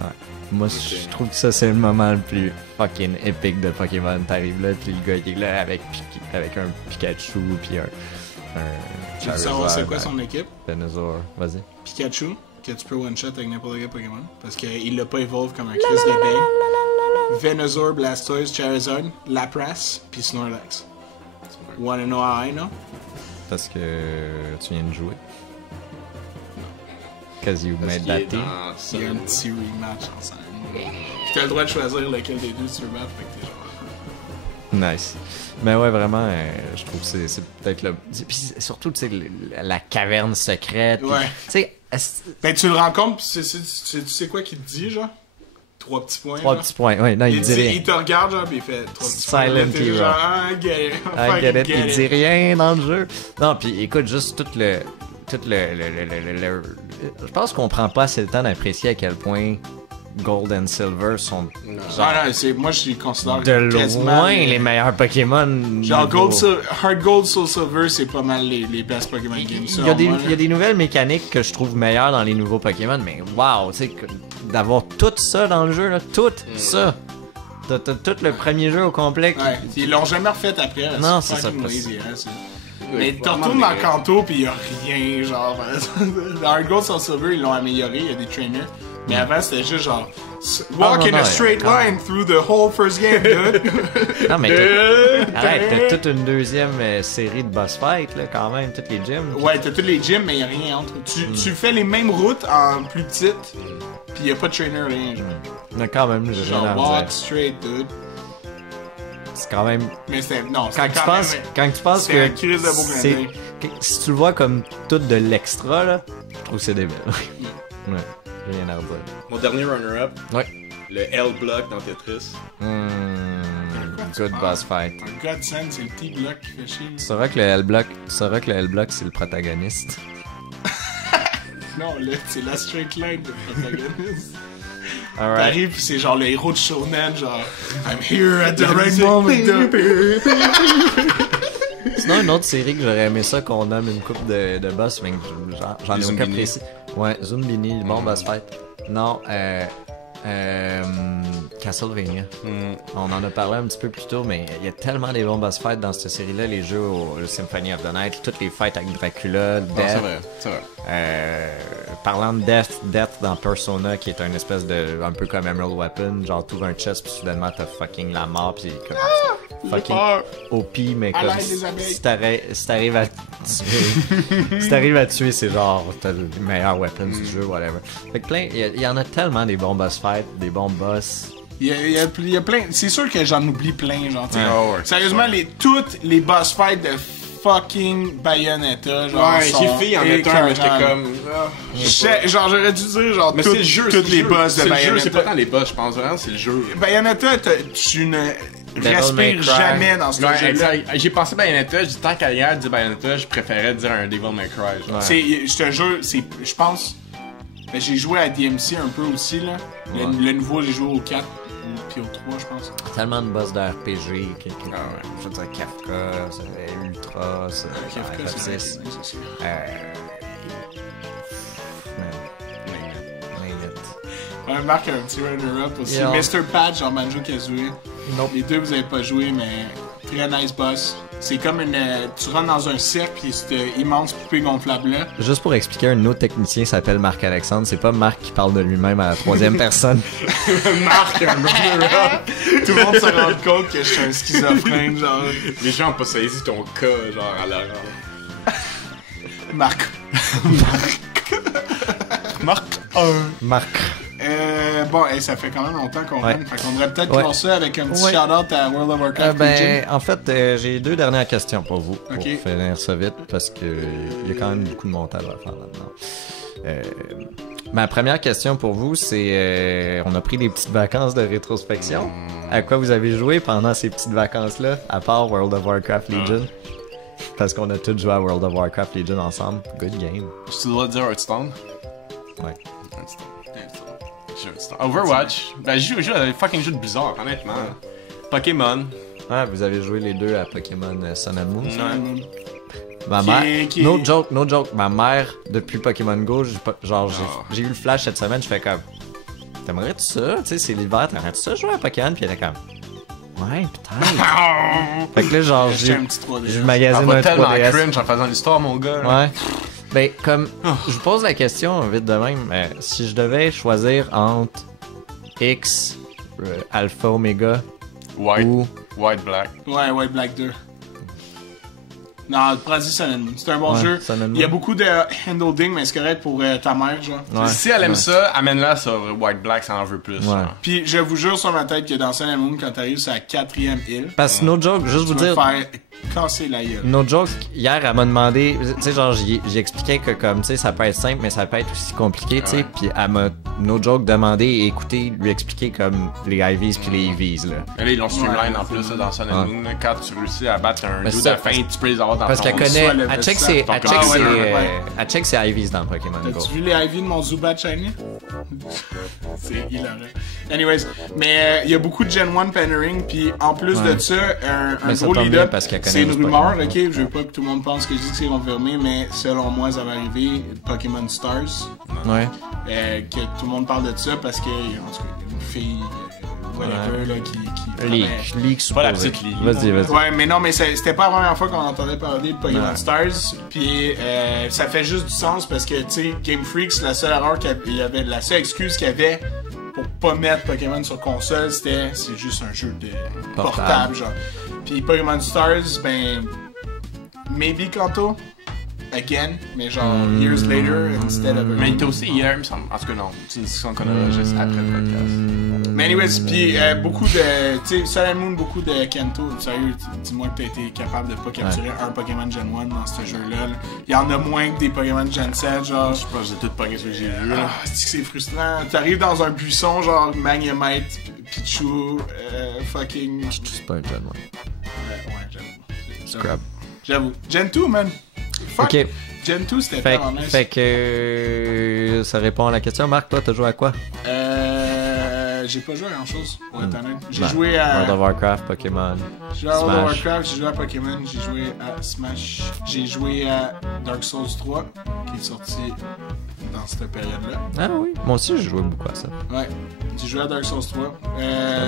Ouais. Moi, je trouve que ça, c'est le moment le plus fucking épique de Pokémon. T'arrives là, puis le gars, il est là avec un Pikachu, puis un tu veux savoir c'est quoi son équipe? Venusaur, vas-y. Pikachu, que tu peux one-shot avec n'importe quel Pokémon, parce qu'il l'a pas evolve comme un Chris d'épée. Venusaur, Blastoise, Charizard, Lapras, puis Snorlax. Wanna know how I know? Parce que tu viens de jouer. Cause you made that team. Il y a un petit rematch ensemble. Puis t'as le droit de choisir lequel des deux tu veux battre, fait que t'es genre... Nice. Mais ouais, vraiment, je trouve que c'est peut-être le... Puis surtout, tu sais, la caverne secrète. Ouais. Tu sais... Ben tu le rencontres, pis tu sais quoi qu'il te dit, genre? 3 petits points. 3 petits points, ouais. Non, il dit rien. Il te regarde, genre, pis il fait 3 petits points. Silent Hero. Genre, I get it. I get it. Il dit rien dans le jeu. Non, puis écoute, juste tout le... Je pense qu'on prend pas assez le temps d'apprécier à quel point Gold and Silver sont moi je les considère de loin les meilleurs Pokémon. Genre Hard Gold, Soul Silver, c'est pas mal les best Pokémon games. Il y a des nouvelles mécaniques que je trouve meilleures dans les nouveaux Pokémon, mais wow, tu sais, d'avoir tout ça dans le jeu, là, tout ça. T'as tout le premier jeu au complet. Ouais, ils l'ont jamais refait après. Non, c'est ça. Mais tu retournes dans Kanto pis y'a rien, genre. Dans Hard Gold Soul Silver, ils l'ont amélioré, il y a des trainers. Mais avant, c'était juste genre. Walk in a straight line through the whole first game, dude. Non, mais arrête, t'as toute une deuxième série de boss fight, là, quand même, toutes les gyms. Ouais, t'as toutes les gyms, mais y'a rien entre. Tu fais les mêmes routes en plus petite, pis y'a pas de trainer, rien, genre. Mais quand même, j'ai rien à dire. Genre, walk straight, dude. C'est quand même. Mais c'est. Non, quand tu penses que. Un crise de beau si tu le vois comme tout de l'extra, là, je trouve que c'est débile. Ouais. J'ai rien à redire. Mon dernier runner-up. Ouais. Le L-Block dans Tetris. Good boss fight. Un Godsend, c'est le T-Block qui fait chier. Tu sauras que le L-Block, c'est le protagoniste. Non, là, c'est la straight line de protagoniste. Alright. T'arrives pis c'est genre le héros de Shonen, genre I'm here at the right moment. Sinon, une autre série que j'aurais aimé ça qu'on nomme une coupe de boss, mais j'en ai aucun précis. Ouais, Zumbini, bon boss fight. Non, Castlevania. On en a parlé un petit peu plus tôt, mais il y a tellement des bons boss fights dans cette série-là. Les jeux le Symphony of the Night, toutes les fights avec Dracula, Death. C'est vrai. Parlant de Death dans Persona, qui est un espèce de... un peu comme Emerald Weapon, genre t'ouvres un chest puis soudainement t'as fucking la mort pis comme... fucking OP, mais comme si t'arrives à tuer... si t'arrives à tuer, c'est genre t'as le meilleur weapon du jeu, whatever. Fait que plein... Il y en a tellement des bons boss fights, des bons boss... Il y a plein... C'est sûr que j'en oublie plein, genre, t'sais. Sérieusement, toutes les boss fights de fucking Bayonetta, genre, ouais, j'ai fait en mettre un, mais j'étais comme... genre, j'aurais dû dire, genre, mais c'est le jeu, toutes les boss de Bayonetta. C'est pas tant les boss, je pense vraiment, c'est le jeu. Bayonetta, tu ne respires jamais dans ce jeu-là. J'ai pensé Bayonetta, j'ai dit tant qu'à hier dire Bayonetta, je préférais dire un Devil May Cry. Je te jure, je pense... Ben, j'ai joué à DMC un peu aussi, là. Le nouveau, j'ai joué au 4. Puis au 3, je pense. Tellement de boss de RPG. Je veux dire, Kafka, Ultra, Kafka, c'est Marc a un petit runner-up aussi. Mr. Patch en Banjo-Kazooie. Les deux, vous avez pas joué, mais très nice boss. C'est comme une... tu rentres dans un cercle, puis cette immense poupée gonflable-là. Juste pour expliquer, un autre technicien s'appelle Marc-Alexandre. C'est pas Marc qui parle de lui-même à la troisième personne. Marc, un runner-up. Tout le monde se rend compte que je suis un schizophrène, genre. Les gens ont pas saisi ton cas, genre, à l'oral. Marc. Marc. Bon, ça fait quand même longtemps qu'on Ouais. run, fait qu'on devrait peut-être clore ça avec un petit shout-out à World of Warcraft. Ben, en fait, j'ai 2 dernières questions pour vous, pour Ok. finir ça vite, parce que il y a quand même beaucoup de montage à faire là-dedans. Ma première question pour vous, c'est on a pris des petites vacances de rétrospection. À quoi vous avez joué pendant ces petites vacances-là, à part World of Warcraft Legion? Parce qu'on a tous joué à World of Warcraft Legion ensemble. Good game. Tu dois dire Hearthstone? Ouais. Overwatch. Ben, j'ai joué à des fucking jeux de Blizzard, honnêtement. Pokémon. Ah, vous avez joué les deux à Pokémon Sun and Moon? Ouais. Ma mère, no joke, ma mère, depuis Pokémon Go, j'ai eu le flash cette semaine, je fais comme, t'aimerais-tu ça? Tu sais, c'est l'hiver, t'aimerais-tu ça jouer à Pokémon? Puis elle était comme, ouais, peut-être. Fait que là, genre, J'ai un petit 3D. je On magasine va un tellement 3DS. cringe en faisant l'histoire, mon gars. là. Ouais. Ben, comme, je vous pose la question vite de même, si je devais choisir entre X, Alpha, Omega, White. ou... White, Black. Ouais, White Black 2. Non, prends-y Sun and Moon. C'est un bon Ouais, jeu. Sun and Moon. Il y a beaucoup de handholding, mais c'est correct pour ta mère, genre. Ouais. Si elle aime ça, amène-la sur White, Black, ça en veut plus. Ouais. genre. Puis je vous jure sur ma tête que dans Sun and Moon, quand t'arrives sur la 4e île, Parce que no joke, juste tu vous vas dire... faire casser la gueule. No joke, hier, elle m'a demandé, tu sais, genre, j'expliquais que, comme, tu sais, ça peut être simple, mais ça peut être aussi compliqué, tu sais, puis elle m'a, no joke, demandé et écouté, lui expliquer, comme, les IVs puis les EVs, là. Mais là, ils l'ont streamline en plus là, dans Sun and Moon. là. Quand tu réussis à battre un dude à la fin, tu peux les avoir dans Parce ton... qu'elle connaît, soit le elle check best ses, star. elle check Ah, ses, ouais, ouais. elle check ses IVs dans Pokémon Go. T'as-tu vu les IV de mon Zubat Shiny? C'est hilarant. Anyways, mais il y a beaucoup de Gen 1 pairing, puis en plus Ouais. de ça, un Mais ça gros tombe bien lead-up, parce qu'elle connaît c'est une juste rumeur, Pokémon. ok? Je veux pas que tout le monde pense que je dis que c'est confirmé, mais selon moi, ça va arriver, Pokémon Stars, Ouais. que tout le monde parle de ça parce que, en tout cas, il y a une fille, whatever, là, qui Leak Pas la supposé. petite League. Vas-y. Ouais, mais non, mais c'était pas la première fois qu'on entendait parler de Pokémon Ouais. Stars. Puis ça fait juste du sens parce que, tu sais, Game Freak, la seule erreur qu'il y avait, la seule excuse qu'il y avait pour pas mettre Pokémon sur console, c'est juste un jeu de portable, genre. Puis Pokémon Stars, ben, maybe Kanto, again, mais genre years later instead of. Mais il était aussi hier, il me semble. En tout cas, non. C'est une discussion qu'on aura juste après le podcast. Mais anyways, puis beaucoup de, tu sais, Sun and Moon, beaucoup de Kanto. Sérieux, dis-moi que t'as été capable de pas capturer un Pokémon Gen 1 dans ce jeu-là. Là. Il y en a moins que des Pokémon Gen 7, genre. Je pense que j'ai tout pogné ce que j'ai vu. là. Ah, c'est frustrant. T'arrives dans un buisson, genre Magnemite, Pichu, fucking. C'est pas un jeune, ouais. Ouais, Scrub. j'avoue. Gen 2, man. Fuck. Ok. Gen 2, c'était Fait, vraiment nice. fait que ça répond à la question. Marc, toi, t'as joué à quoi? J'ai pas joué à grand chose, pour être honnête. J'ai Ben, joué à. World of Warcraft, Pokémon. J'ai joué à World of Smash. Warcraft, j'ai joué à Pokémon, j'ai joué à Smash, j'ai joué à Dark Souls 3, qui est sorti dans cette période-là. Ah oui, moi aussi j'ai joué beaucoup à ça. Ouais, j'ai joué à Dark Souls 3.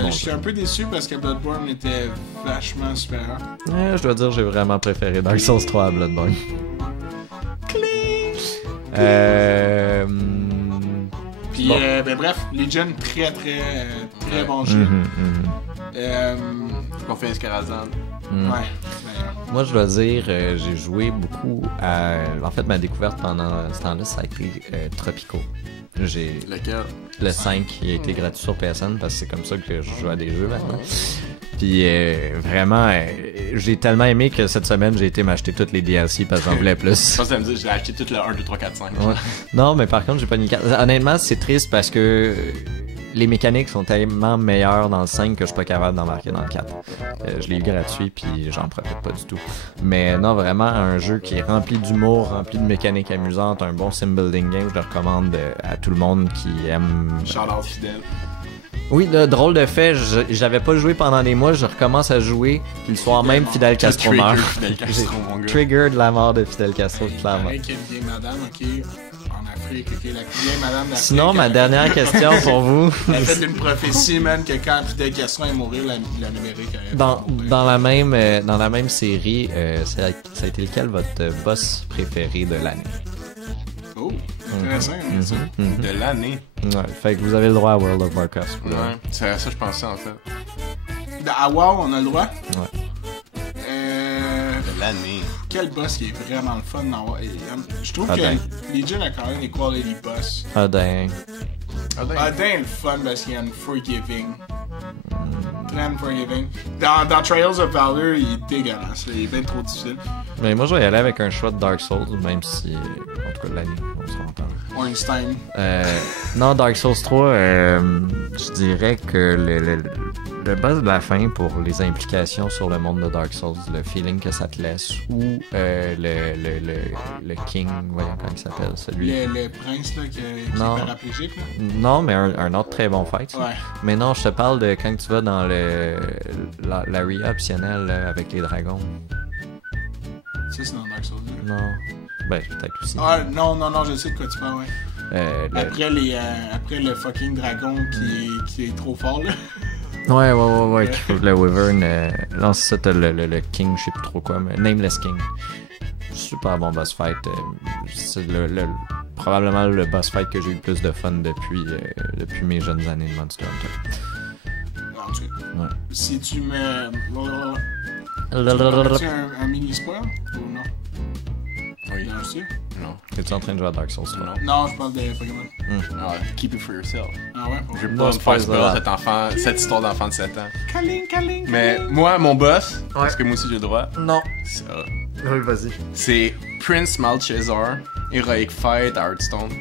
bon Je suis un peu déçu parce que Bloodborne était vachement supérieur. Je dois dire, j'ai vraiment préféré Dark Souls 3 à Bloodborne. Puis, Bon. ben bref, Legion, très bon jeu. Qu'on fait Escarazan. Ouais, d'ailleurs. Moi, je dois dire, j'ai joué beaucoup à... En fait, ma découverte pendant ce temps-là, ça a été Tropico. J'ai Lequel? le 5 qui a été gratuit sur PSN parce que c'est comme ça que je joue à des jeux maintenant. Puis vraiment, j'ai tellement aimé que cette semaine, j'ai été m'acheter toutes les DLC parce que j'en voulais plus. Je pense que ça me dit, j'ai acheté tout le 1, 2, 3, 4, 5. Ouais. Non, mais par contre, j'ai pas une carte. Honnêtement, c'est triste parce que les mécaniques sont tellement meilleures dans le 5 que je suis pas capable d'embarquer dans le 4. Je l'ai eu gratuit puis j'en profite pas du tout. Mais non, vraiment, un jeu qui est rempli d'humour, rempli de mécaniques amusantes, un bon sim building game, je le recommande à tout le monde qui aime. Shout-out fidèle. Oui, le drôle de fait, j'avais pas joué pendant des mois, je recommence à jouer, puis le soir même, Fidel Castro meurt. Fidel Castro, mon gars. Trigger de la mort de Fidel Castro, clairement. Pareil qu'il y a une vieille madame, ok, en Afrique, Eric, ok, la vieille madame d'Afrique. Sinon, ma dernière question pour vous. Elle a fait une prophétie, man, que quand Fidel Castro est mourir, l'Amérique allait Dans la même série, ça a été lequel votre boss préféré de l'année? Oh, intéressant, ça. De l'année. Ouais, fait que vous avez le droit à World of Warcraft. Ouais, c'est à ça que je pensais en fait. À WoW, on a le droit? Ouais. De l'année. Quel boss qui est vraiment le fun dans WoW? Je trouve que Legion a quand même des quality boss. Odin. Odin est le fun parce qu'il y a une forgiving. Très forgiving. Dans Trails of Valor, il est dégueulasse. Il est bien trop difficile. Mais moi, je vais y aller avec un choix de Dark Souls, même si, en tout cas, l'année, on s'en entend. Ornstein. Non, Dark Souls 3, je dirais que le boss de la fin pour les implications sur le monde de Dark Souls, le feeling que ça te laisse, ou le King, voyons comment il s'appelle, celui. Le prince là, qui est paraplégique. Là. Non, mais un autre très bon fight. Ouais. Mais non, je te parle de quand tu vas dans l'area optionnelle là, avec les dragons. Ça, c'est dans Dark Souls 2. Non. Ben, peut-être aussi. Ah, non, je sais de quoi tu parles, ouais. Après le fucking dragon qui est trop fort, là. Ouais. Le Wyvern. Non, c'est ça, t'as le King, je sais plus trop quoi, mais Nameless King. Super bon boss fight. C'est probablement le boss fight que j'ai eu le plus de fun depuis mes jeunes années de Monster Hunter. En tout cas, ouais. Si tu me... Tu un mini spoil ou non? Oui. Non, je sais. Non. Es-tu en train de jouer à Dark Souls 3? Non, je parle de Pokémon. Ah, keep it for yourself. Ah ouais? Je veux pas me faire spoiler cette histoire d'enfant de 7 ans. Kaling. Mais moi, mon boss, parce que moi aussi j'ai le droit. Non. Ça. Oui, vas-y. C'est Prince Malchezaar, Heroic Fight à Hearthstone.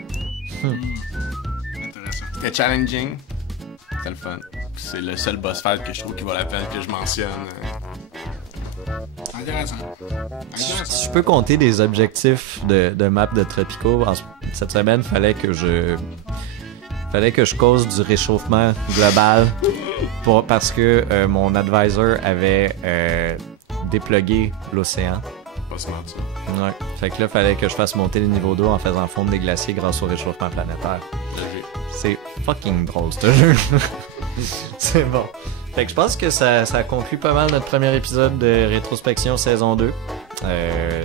Intéressant. C'était challenging. C'était le fun. C'est le seul boss fight que je trouve qui vaut la peine que je mentionne. Intéressant. Si je peux compter des objectifs de map de Tropico, cette semaine, fallait que je cause du réchauffement global parce que mon advisor avait déplugué l'océan. Pas se mentir. Ouais. Fait que là, fallait que je fasse monter le niveau d'eau en faisant fondre des glaciers grâce au réchauffement planétaire. C'est fucking drôle, ce jeu. C'est bon. Fait que je pense que ça conclut pas mal notre premier épisode de Rétrospection saison 2.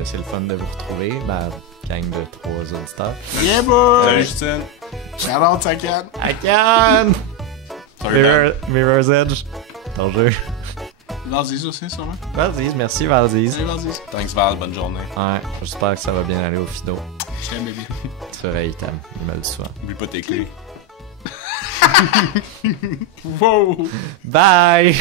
C'est le fun de vous retrouver, ma gang de 3 auditeurs. Yeah boy! Salut Justine! Shout out Akan! Akan! Mirror's Edge, ton jeu. Valziz aussi, sûrement. Valziz, merci Valziz. Salut Valziz. Thanks Val, bonne journée. Ouais, j'espère que ça va bien aller au Fido. Je t'aime bébé. Tu ferais, il t'aime, il me le dit souvent. Oublie pas tes clés. Wow! Bye!